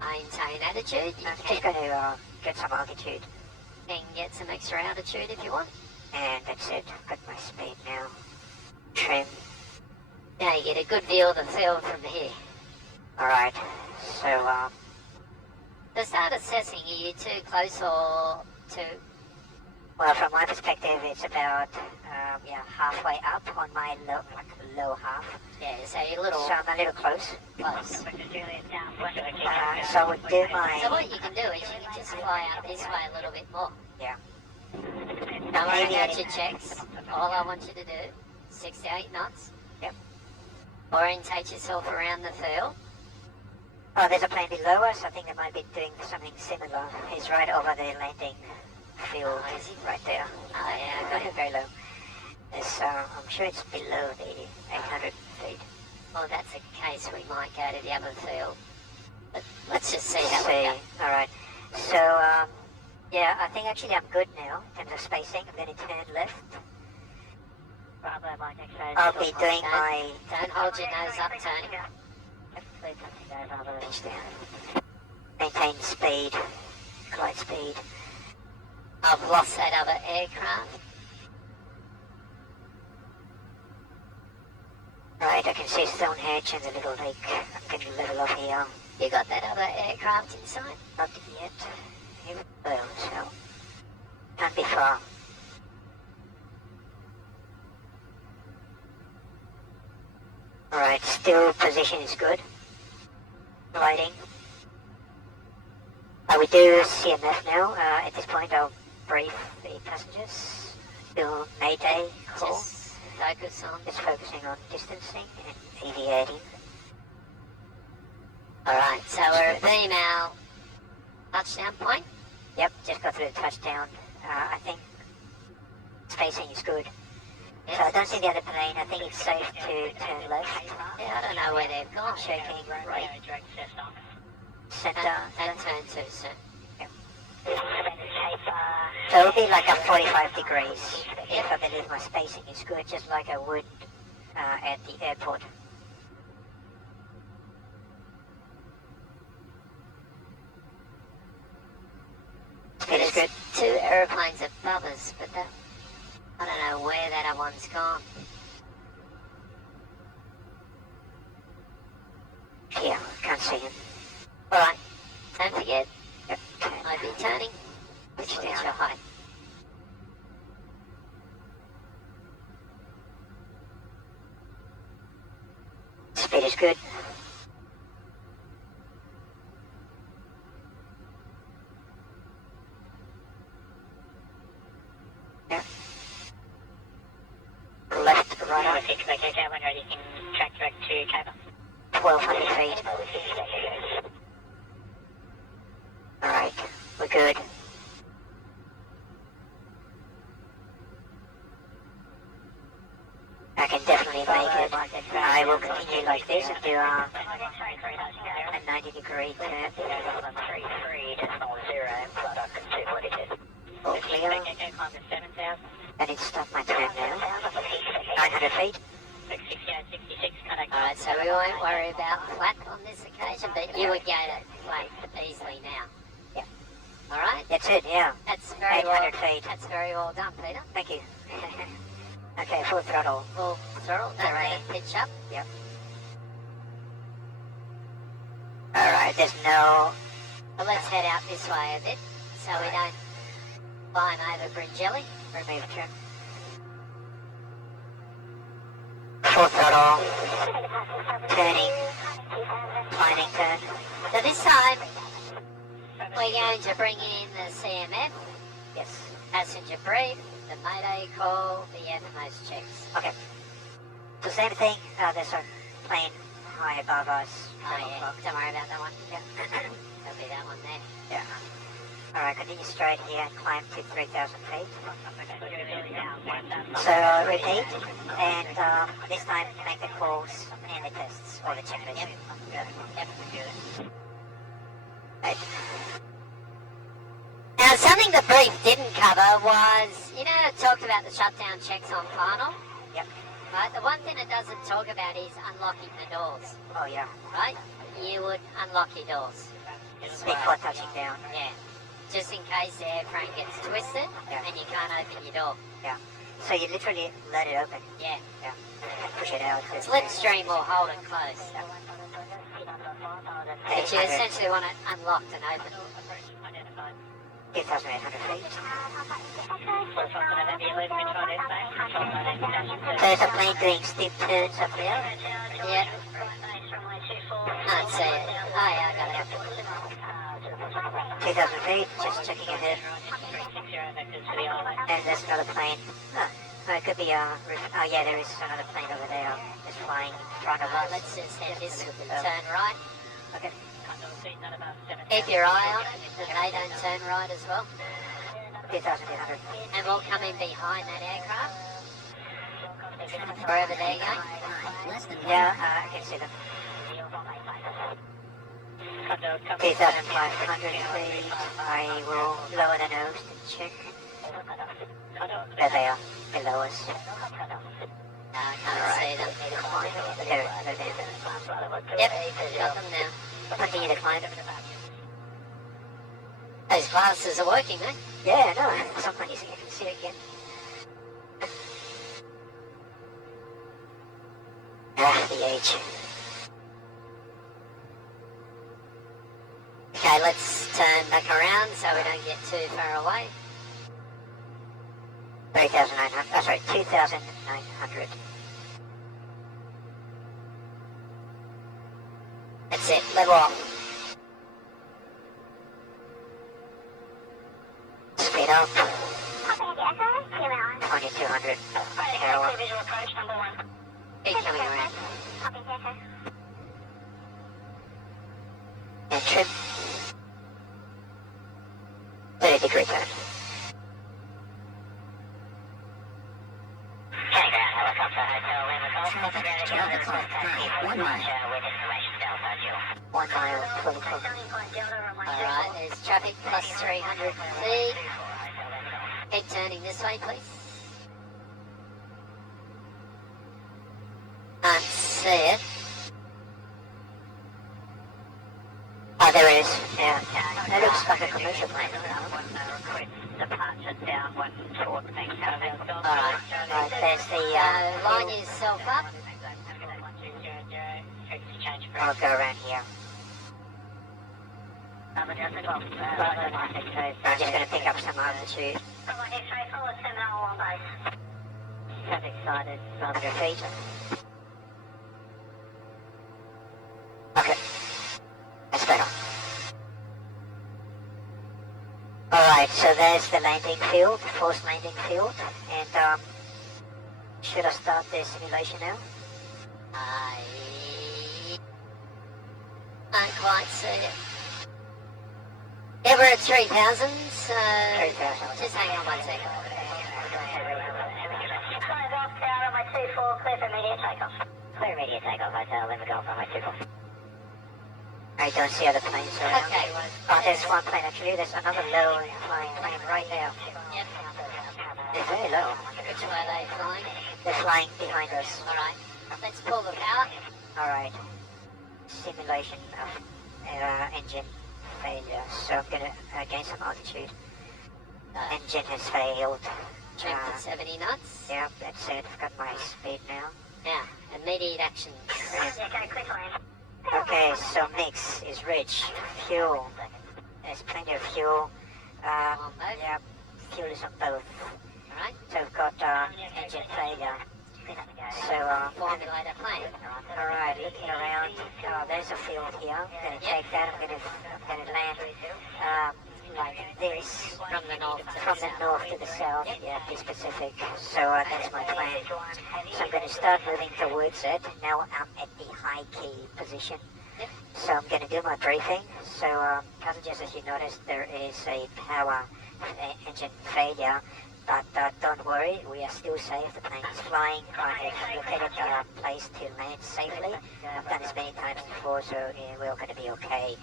maintain attitude. You I'm just can, going to get some altitude. can get some extra altitude if you want. And that's it. Got my speed now. Trim. Now you get a good view of the field from here. Alright. So, To start assessing, are you too close or too... Well, from my perspective, it's about halfway up on my low half. Yeah, so you're a little So I'm a little close. close. So I would do my... So what you can do is you can just fly out this way a little bit more. Yeah. Don't worry about your checks. All I want you to do, 6 to 8 knots. Yep. Orientate yourself around the field. Oh, there's a plane below us. I think they might be doing something similar. He's right over the landing field. Oh, is he? Right there. Oh yeah, got it. Very low. It's, I'm sure it's below the 800 feet. Well, that's the case. We might go to the other field. But let's just see how See. we go. All right. So, yeah, I think actually I'm good now in terms of spacing. I'm going to turn left. I'll be doing my... Don't hold your nose up, Tony. Pitch down. Maintain speed. Glide speed. I've lost that other aircraft. Right, I can see Stonehenge and the little lake. I'm going to level off here. You got that other aircraft in sight? Not yet. Here we go, so... Can't be far. Alright, still position is good. Gliding. We do CMF now. At this point I'll brief the passengers. Do Mayday call. Just focus on. Just focusing on distancing and deviating. Alright, so we're at VMAL touchdown point. Yep, just got through the touchdown. I think spacing is good. Yes. So I don't see the other plane. I think it's safe to turn left. Yeah, I don't know where they've gone. Checking right. Center. Don't turn too soon. So it'll be like a 45 degrees if I believe my spacing is good, just like I would at the airport. Speed is good. Two aeroplanes above us, but that, I don't know where that other one's gone. Here, can't see him. Alright, don't forget, Yep. I'll be turning. Pitch Pitch down. your height. Speed is good. Yep. Left, right, 1200 feet. Alright, we're good. I can definitely make it. I will continue like this and do a 90-degree turn. All clear. I need to stop my turn now. 900 feet. Alright, so we won't worry about flat on this occasion, but you would go to flat easily now. Yep. Alright? That's it, yeah. That's very well, 800 feet. that's very well done, Peter. Thank you. Okay, full throttle. Full throttle, don't let it pitch up. Yep. Alright, there's no... But let's head out this way a bit, so we don't climb over Bridge Jelly. Remove trim. Full throttle. Turning. Climbing turn. So this time, we're going to bring in the CMF, Yes. passenger brief, the Mayday call, the FMO's checks. Okay. So same thing, there's a plane high above us. Oh yeah, don't worry about that one. Yeah. There'll be that one there. Yeah. Alright, continue straight here and climb to 3,000 feet. So repeat, and this time make the calls and the tests, or the checklist. Yep. Right. Now, something the brief didn't cover was, you know, it talked about the shutdown checks on final. Yep. Right, the one thing it doesn't talk about is unlocking the doors, Oh yeah. right? You would unlock your doors. Before touching down. Yeah. Just in case the airframe gets twisted Yeah. and you can't open your door. Yeah. So you literally let it open. Yeah. Yeah. Push it out. Slipstream will hold it closed. But you essentially want it unlocked and open. 2,800 feet. There's a plane doing steep turns up there. Yeah. Can't see it. Oh yeah, I got it. 2,000 feet, just checking ahead. And there's another plane. Oh, it could be oh yeah, there is another plane over there. Just flying in front of us. Let's just head this turn right. Okay. Keep your eye on it. They don't turn right as well. 2,200. And we'll come in behind that aircraft. Wherever they're going. Yeah, I can see them. 2,500 feet. I will lower the nose to check. There they are, below us. No, I can't see them. They're there. Yep, got them now. Continue to climb. Those glasses are working, eh? Yeah, no, something you can see it again. The age. Okay, let's turn back around so we don't get too far away. 2,900. That's it, level off. Speed up. 2,200. Tower. Keep coming around. And trim. 30-degree turn. Traffic, 1 mile. 1 mile, 20 Alright, there's traffic plus 300 feet. Head turning this way, please. Can't see it. Oh, there it is. Yeah. That looks like a commercial plane. Alright. Right, there's the... Line yourself up. I'll go around here. I'm just going to pick up some altitude. Traffic started 100 feet. Okay. That's better. Alright, so there's the landing field, forced landing field. And, should I start the simulation now? I can't quite see it. Yeah, we're at 3,000, so 3,000. just hang on 1 second. Clear immediate takeoff, hotel, let me go for my 24. I don't see other planes around. Okay. Oh, there's one plane actually, there's another low flying plane right now. Yep. They're very low. Which way are they flying? They're flying behind us. Alright, let's pull the power. Alright. Simulation of engine failure. So I'm gonna gain some altitude. Engine has failed. Check at 70 knots. Yeah, that's it. I've got my speed now. Now, immediate action. Okay, so mix is rich. Fuel. There's plenty of fuel. On both. Yeah, fuel is on both. Alright, So we've got engine failure. So, formulate a plane. alright, looking around. There's a field here. I'm gonna take that. I'm gonna land like this. From the north to From the the south. north to the south, yeah, be specific. So that's my plan. So I'm going to start moving towards it. Now I'm at the high key position. Yep. So I'm going to do my briefing. So passengers, as you noticed, there is a power engine failure. But don't worry, we are still safe. The plane is flying. I have located a place to land safely. I've done this many times before, so we're going to be okay.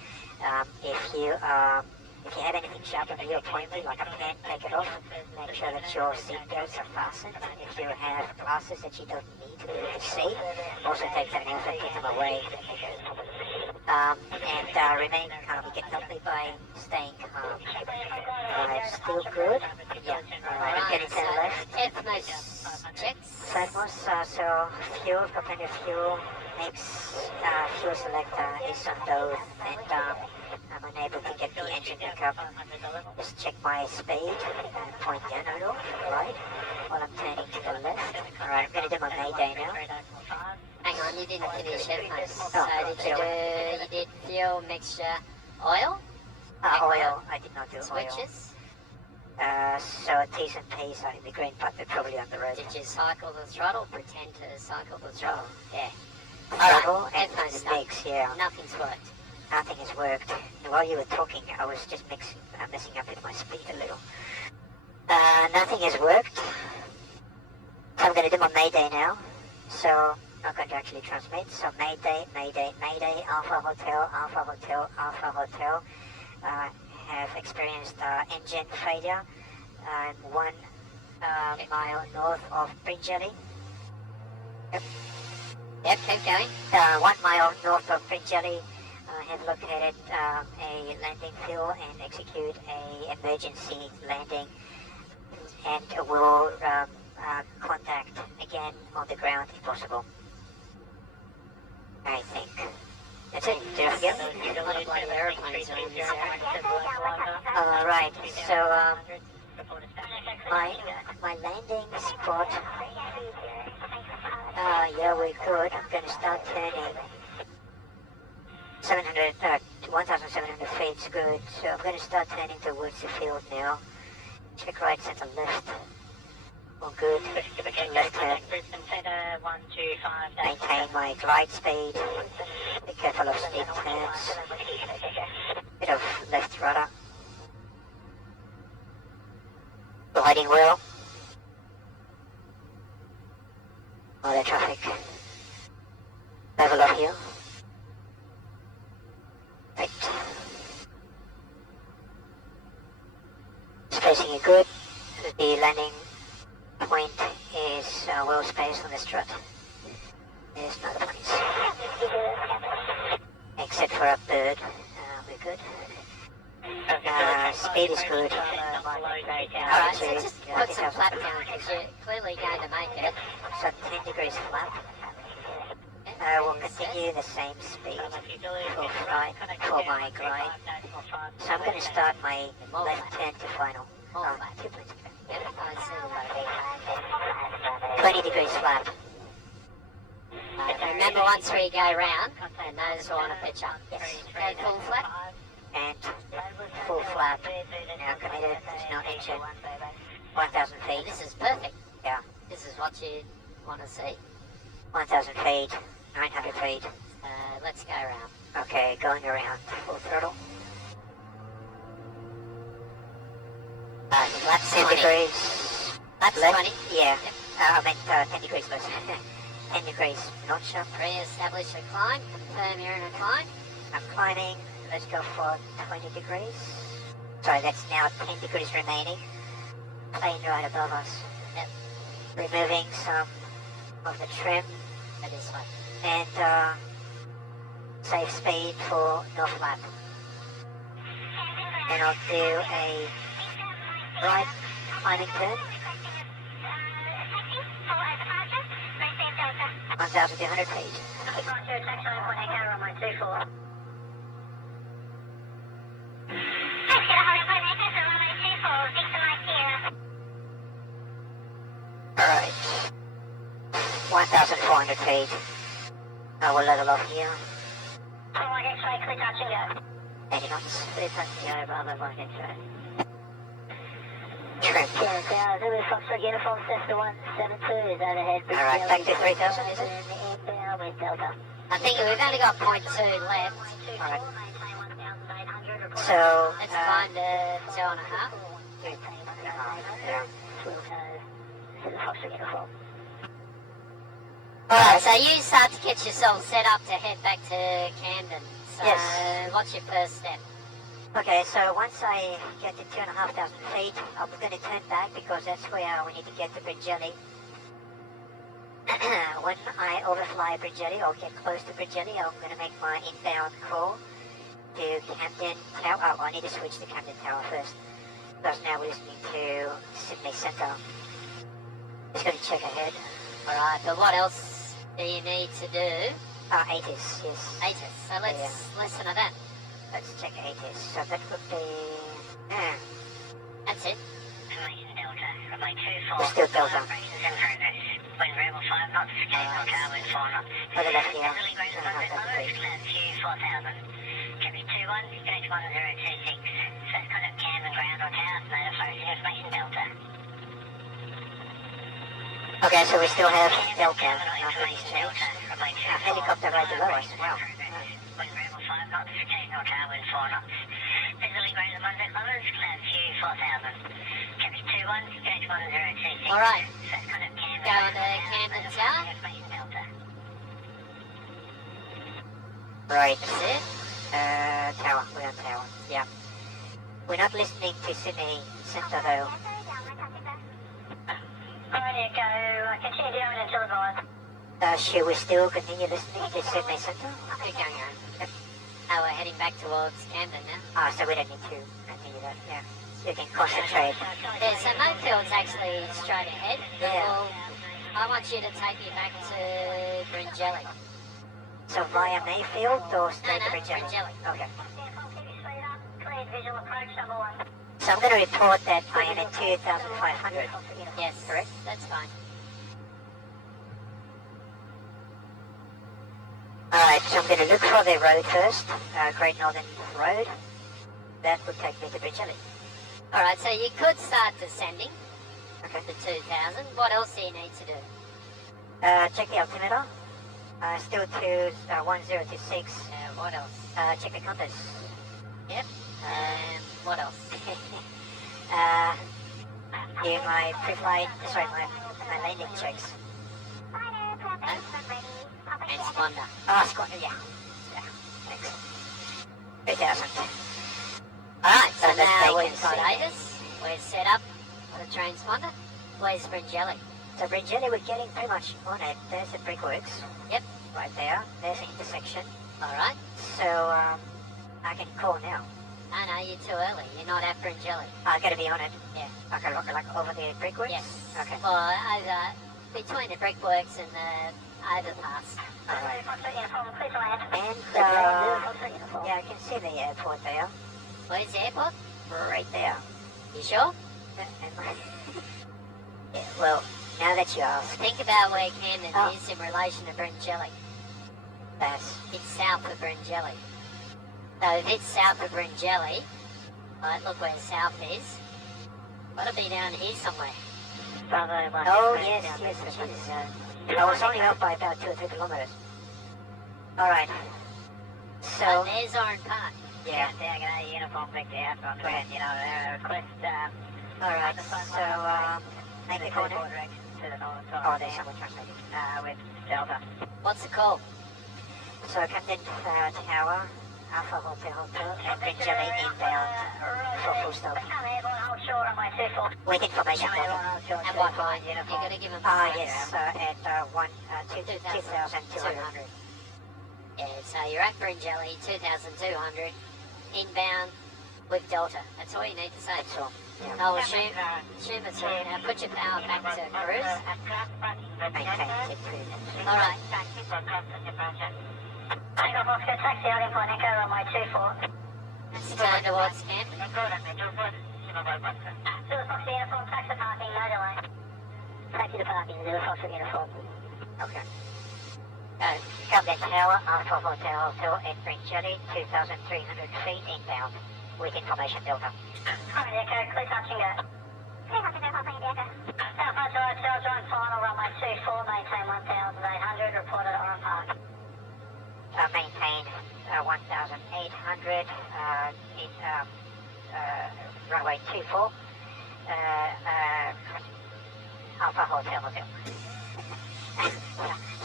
If you have anything sharp on you, point me like a pen, take it off. Make sure that your seat belts are fastened. If you have glasses that you don't need to be able to see, also take them off and put them away. And remain calm. You can help me by staying calm. Still good? Yeah. Alright, Getting to the left. Ethmos checks. Thermos, so fuel, got plenty of fuel. Mix, fuel selector is on both. and I'm unable to get the engine back up. Just check my speed and point down a little, right, while I'm turning to the left. Alright, I'm going to do my mayday now. Hang on, you didn't finish headphones. Oh, So you did fuel, mixture, oil, Oil, I did not do oil. switches. So T's and P's are in the green, but they're probably on the road. Did you cycle the throttle? Pretend to cycle the throttle. Yeah. Alright, Throttle and headphones the stuff. mix, yeah. Nothing's worked. Nothing has worked. And while you were talking, I was just messing up with my speed a little. Nothing has worked. So I'm going to do my mayday now. So I'm not going to actually transmit. So mayday, mayday, mayday, Alpha Hotel, Alpha Hotel, Alpha Hotel. Have experienced engine failure. 1 mile north of Bringelly. Yep, keep going. 1 mile north of Bringelly. Have located a landing field and execute a emergency landing, and will contact again on the ground if possible. I think that's it. Did I forget? A lot of bloody aeroplanes around this area. Right. So my landing spot. Yeah, we're good. I'm going to start turning. 1,700 feet is good. So I'm going to start turning towards the field now. Check right, center, left. All good. Left turn. Maintain my glide speed. Be careful of steep turns. Bit of left rudder. Gliding well. All the traffic. Level up here. Right. Spacing is good. The landing point is well spaced on the strut. There's no other points. Except for a bird. We're good. Speed is good. Alright, so just put some flap down because you're clearly going to make it. So 10 degrees flap. We'll continue the same speed for flight, for my glide. So I'm going to start my left turn to final. 2 points. Yep, I see. 20 degrees flap. Remember, once we go round, and those who want to pitch up. Yes. Go full flap. And full flap. Now committed. There's no engine. 1,000 feet. This is perfect. Yeah. This is what you want to see. 1,000 feet. 900 feet. Let's go around. Okay, going around. Full throttle. Flaps 10 20. degrees. Flaps left. 20. Yeah. I meant 10 degrees less. 10 degrees notch up. Re-establish a climb. Confirm you're in a climb. I'm climbing. Let's go for 20 degrees. Sorry, that's now 10 degrees remaining. Plane right above us. Yep. Removing some of the trim. That is one. And safe speed for no flap. And I'll do a right climbing turn. 1,200 feet. Alright. 1,400 feet. I will level off here. 80 knots. Trim. Uniform Cessna 172 is overhead. Alright, back to 3,000, is it? I think we've only got 0.2 left. Alright. So, Let's find a 2.5. Yeah. Alright, so you start to get yourself set up to head back to Camden. So Yes. what's your first step? Okay, so once I get to 2,500 feet, I'm going to turn back because that's where we need to get to Bringelly. When I overfly Bringelly or get close to Bringelly, I'm going to make my inbound call to Camden Tower. Oh, I need to switch to Camden Tower first because now we're listening to Sydney Centre. Just going to check ahead. Alright, but what else do you need to do? ATIS, yes. ATIS. So let's listen to that. let's check ATIS. So that would be... That's it. Information Delta, runway 24. We're still Delta. Operations in progress. Wind variable 5 knots, occasional tower wind 4 knots. Further left here. Easterly greater than 100 kilometers, cloud view 4000. Traffic 21, finish 1026. First contact Camden ground or tower, notify information Delta. Okay, so we still have Delta Terminal after this information change. Delta, runway 24. Helicopter right below us. Wow. Wind variable 5 knots, occasional tower wind 4 knots. Visually greater than 100 kilometers, cloud view 4000. Traffic 21, finish 1026. All right. First contact Camden Go ground to or tower, Camden notify Tower. information Delta. Right. That's it. Tower. We're on tower. Yeah. We're not listening to Sydney Centre though. Alright, go. Continue down until advised. Should we still continue listening to Sydney Centre? Keep going on. Oh, we're heading back towards Camden now. Ah, so we don't need to continue that. Yeah. You can concentrate. Yeah, so Mayfield's actually straight ahead. Yeah. Well, I want you to take me back to Bringelly. So via Mayfield or straight to No, Bringelly? Bringelly. Okay. Cleared visual approach number 1. So I'm going to report that I am at 2,500. Yes, Correct? that's fine. Alright, so I'm going to look for the road first. Great Northern Road. That would take me to Bringelly. All right, so you could start descending Okay. to 2,000. What else do you need to do? Check the altimeter. Still to 1026. What else? Check the compass. Yep. What else? Do my pre-flight, sorry, my landing checks. Transponder. Oh, squad, yeah. Yeah, thanks. 3,000. All right, so So that now they we've can got see. ATIS. We're set up for the transponder. Where's Bringelly? So Bringelly, we're getting pretty much on it. There's the brickworks. Yep. Right there. There's the intersection. All right. So, I can call now. No, you're too early. You're not at Bringelly. I gotta be on it. Yeah. Okay, like over the brickworks? Yes. Okay. Well, over between the brickworks and the overpass. Alright. Please land. And, yeah, I can see the airport there. Where's the airport? Right there. You sure? Yeah, well, now that you ask, Think about where Camden Oh. is in relation to Bringelly. that's It's south of Bringelly. So if it's south of Bringelly, right, look where south is. Gotta be down here somewhere. oh yes, yes, it is. I was only up by about 2 or 3 kilometers. Alright. So, Oh, there's Orange Park. yeah. Uniform Victor Alpha. Go ahead, request, Alright, so, make the call now. direction to the north. Oh, there's someone translating. With Delta. What's the call? So, Camden Tower, Alpha Hotel, and Bringelly inbound for full stop. Hold short on my 24. With information. At what height? You gotta give them Ah, yes, at 2,200. 2,200. Yeah, so you're at Bringelly, 2,200, inbound with Delta. That's all you need to say. That's all. Yeah. I'll assume it's all. Now put your power back to cruise. Maintain it to All right. Takeoff Oscar, taxi out in Point Echo, runway 24. Let's turn towards Camden. Zulu Foxy uniform, taxi parking, no delay. Taxi to parking, Zulu Foxy uniform. Okay. Camden Tower, Alpha Hotel at Bringelly, 2,300 feet inbound, with information Delta. Alright, Echo, clear touch and go. Clear touch and go, Papa India Echo. Alpha Hotel, join final, runway 24, maintain 1,800, reported at Oran Park. Maintain 1,800 in runway 24, Alpha Hotel.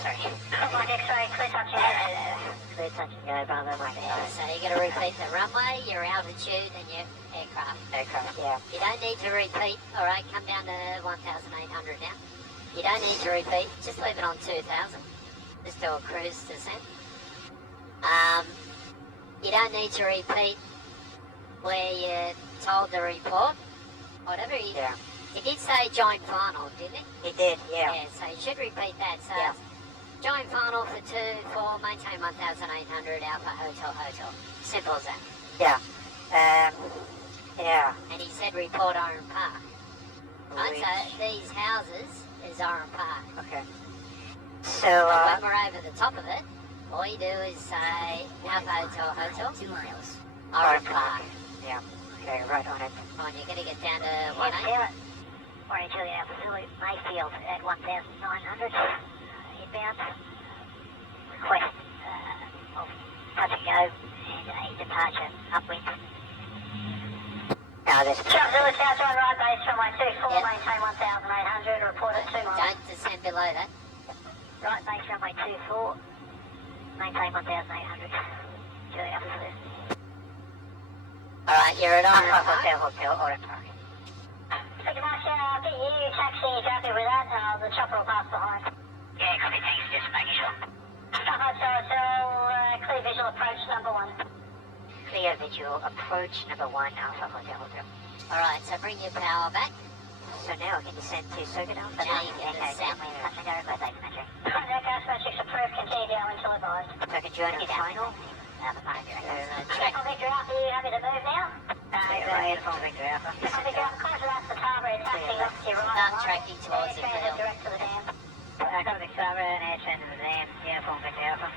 Sorry. Mike X-ray, clear touch and go. Clear touch and go, Bravo Mike. So you gotta repeat the runway, your altitude, and your aircraft. Aircraft, yeah. You don't need to repeat. All right, come down to 1,800 now. You don't need to repeat. Just leave it on 2,000. Just do a cruise descent. You don't need to repeat where you're told to report. Whatever. Yeah. He did say join final, didn't he? He did, yeah. Yeah, so you should repeat that. So Yeah. join final for 2, 4, maintain 1,800, Alpha Hotel. Simple as that. Yeah. Yeah. And he said report Oran Park. Right, Which- so these houses is Oran Park. Okay. So, And when we're over the top of it, all you do is say Alpha Hotel, 2 miles. Oran Park. yeah. Okay, right on it. Oh, and you're going to get down to Yeah, 1-8. Sarah. Morning, Julia Alpha Zulu, Mayfield at 1,900. Inbound. Request of touch and go and a departure upwind. Now this. Shop Zulu South John right base from 124, Yep. maintain 1,800, report at 2 miles. Don't descend below that. Right base runway 24, maintain 1,800. Julia Alpha Zulu. All right, you're at Oran Park. Hotel, Oran Park. Thank you, Mark. I'll get you taxi if you're happy with that. The chopper will pass behind. Yeah, copy, thanks, just making sure. Hotel, clear visual approach number 1. Clear visual approach number 1, Alpha Hotel. All right, so bring your power back. So now we can descend to Circuit Alpha. Now you can descend. Touch and go, request asymmetric. Contact gas metrics approved, continue down until advised. Circuit journey final. Check. Victor Alpha, you happy to move now? Victor Alpha. Victor Alpha, close to that's the Tarbara, taxing off to your right. Start tracking towards the Air hill. direct to the dam. Copy, Tarbara and air train to the dam. Uniform Victor Alpha.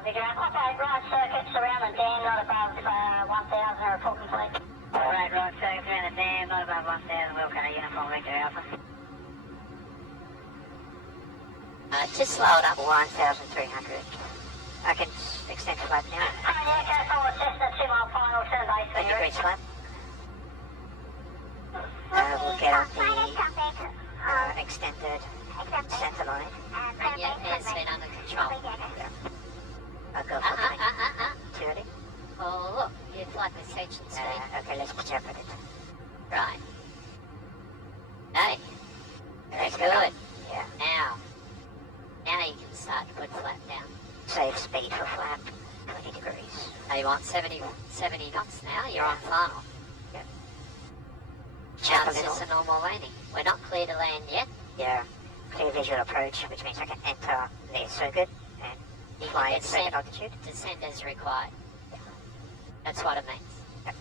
Victor Alpha, operate right circuits around the dam, not above 1,000, report complete. Right, circuit around the dam, not above 1,000, welcome, Uniform Victor Alpha. Just slow it up. 1,300. I can extend flight now. Alright, yeah, forward Cessna, 2 mile final, turn base for 20 you. degrees flat. We'll get on the extended center line. And your airspeed under control. I'll go for 280. Oh, look, you flight with section speed. Okay, let's pitch up at it. Right. Hey, very Let's go. good. Yeah. Now you can start to put flap down. Save speed for flap. 20 degrees. Oh, you want 70 knots now? You're on final. Yep. Now Chap a it's little. just a normal landing. We're not clear to land yet. Yeah. Clear visual approach, which means I can enter the circuit and You fly can at circuit descend, altitude. descend as required. That's what it means. Yep.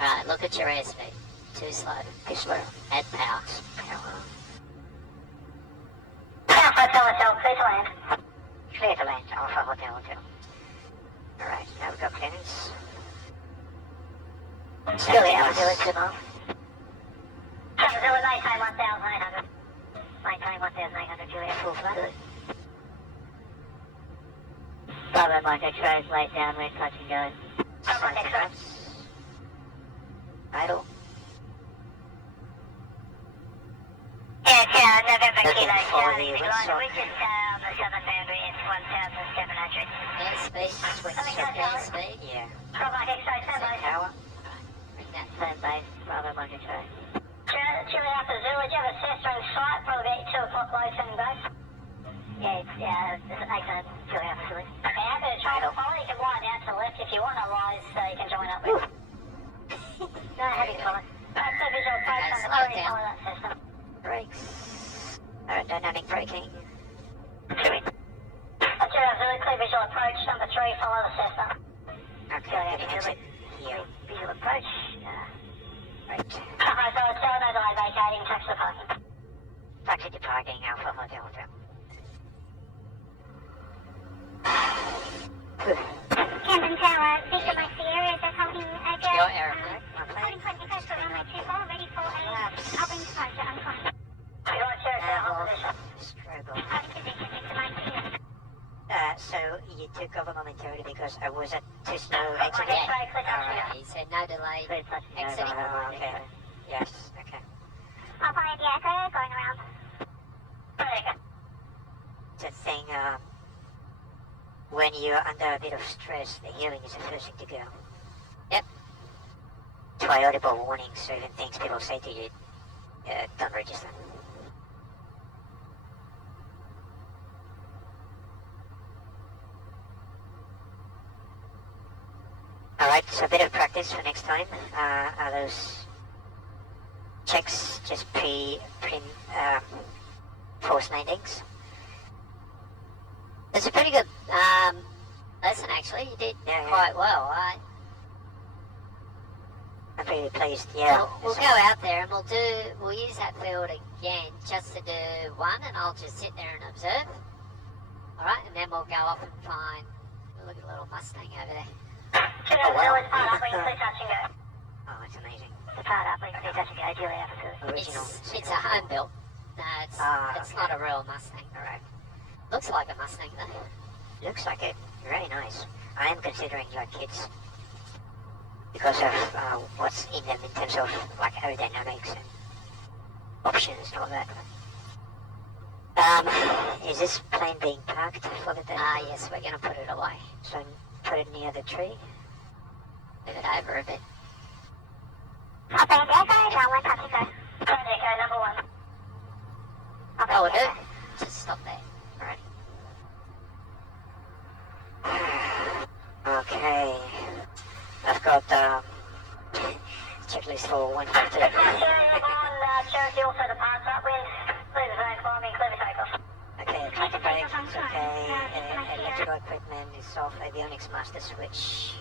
Alright, look at your airspeed. Too slow. Too slow. Add power. Power. Alpha Hotel, clear to land. Clear to land, Alpha Hotel. Alright, now we've got clearance. Still Alpha out. Zulu 2 mile. Alpha Zulu, maintain 1,800. Maintain 1,800, Juliet. Full flat. Bravo Mike X-rays, late downwind, touch and go. Bravo Mike X-rays. Idle. Yeah, it's November Looking Kilo, for Charlie, the big line. windsock. We just the southern boundary, it's 1,700. Airspeed. Switch Let me Check go, Charlie. airspeed. Yeah. Bravo Mike X-rays, stand by. Power. Bring that. Stand base, Bravo Mike X-rays. Chile Alpha Zulu, do you have a Cessna in sight? Probably about 2 o'clock low turning base. Yeah, it's 800, Chile Alpha Zulu. Okay, happy to try to follow. You can wind out to the left if you want, otherwise you can join up with. No, happy to follow. So visual approach Okay, on the slow three, down. follow that Cessna. Brakes. Aerodynamic braking. Chile Alpha Zulu, clear visual approach, number 3, follow the Cessna. Okay, Chile getting Alpha Zulu, exit here. visual approach. Right. Alright, so it's no delay vacating, taxi to parking. Taxi to parking, Alpha Hotel. Camden Tower, Victor Mike Sierra, is holding a go. Your airplane. Holding point echo for runway 24, ready for a upwind departure, unfine. Right, sure, hold position. Struggle. Holding position, Victor Mike Sierra. So you took over momentarily because I was at too slow exiting. Yeah. Right, click on Alright, he said no delay. Clear touch and go. Exiting. Okay. Yes. Okay. I'll follow the echo, going around. It's a thing. When you're under a bit of stress, the hearing is the first thing to go. Yep. Try audible warnings, so even things people say to you don't register. Alright, so a bit of practice for next time. Are those checks just forced landings? It's a pretty good Listen, actually, you did Yeah, yeah. quite well. I'm pretty pleased. Yeah. We'll go out there and we'll use that field again just to do one, and I'll just sit there and observe. All right, and then we'll go off and find. Look at the little Mustang over there. Oh, wow. It's powered up, please touch and go. Oh, that's amazing. It's powered up, please touch and go. Ideally, absolutely. Original. It's a home built. No, it's not a real Mustang. Alright. Looks like a Mustang though. Looks like it. Very nice. I am considering like kids because of what's in them in terms of like aerodynamics and options and all that. Is this plane being parked for the day? Yes, we're gonna put it away. So put it near the tree. Move it over a bit. Up and go, runway touch and go. Go, number one. That will do. Just stop there. Alright. Okay. I've got checklist for 152. Number one, Cherokee also departs upwind. Please advise for me, clear the takeoff. Okay, parking brakes is okay. Electrical equipment is off. Avionics master switch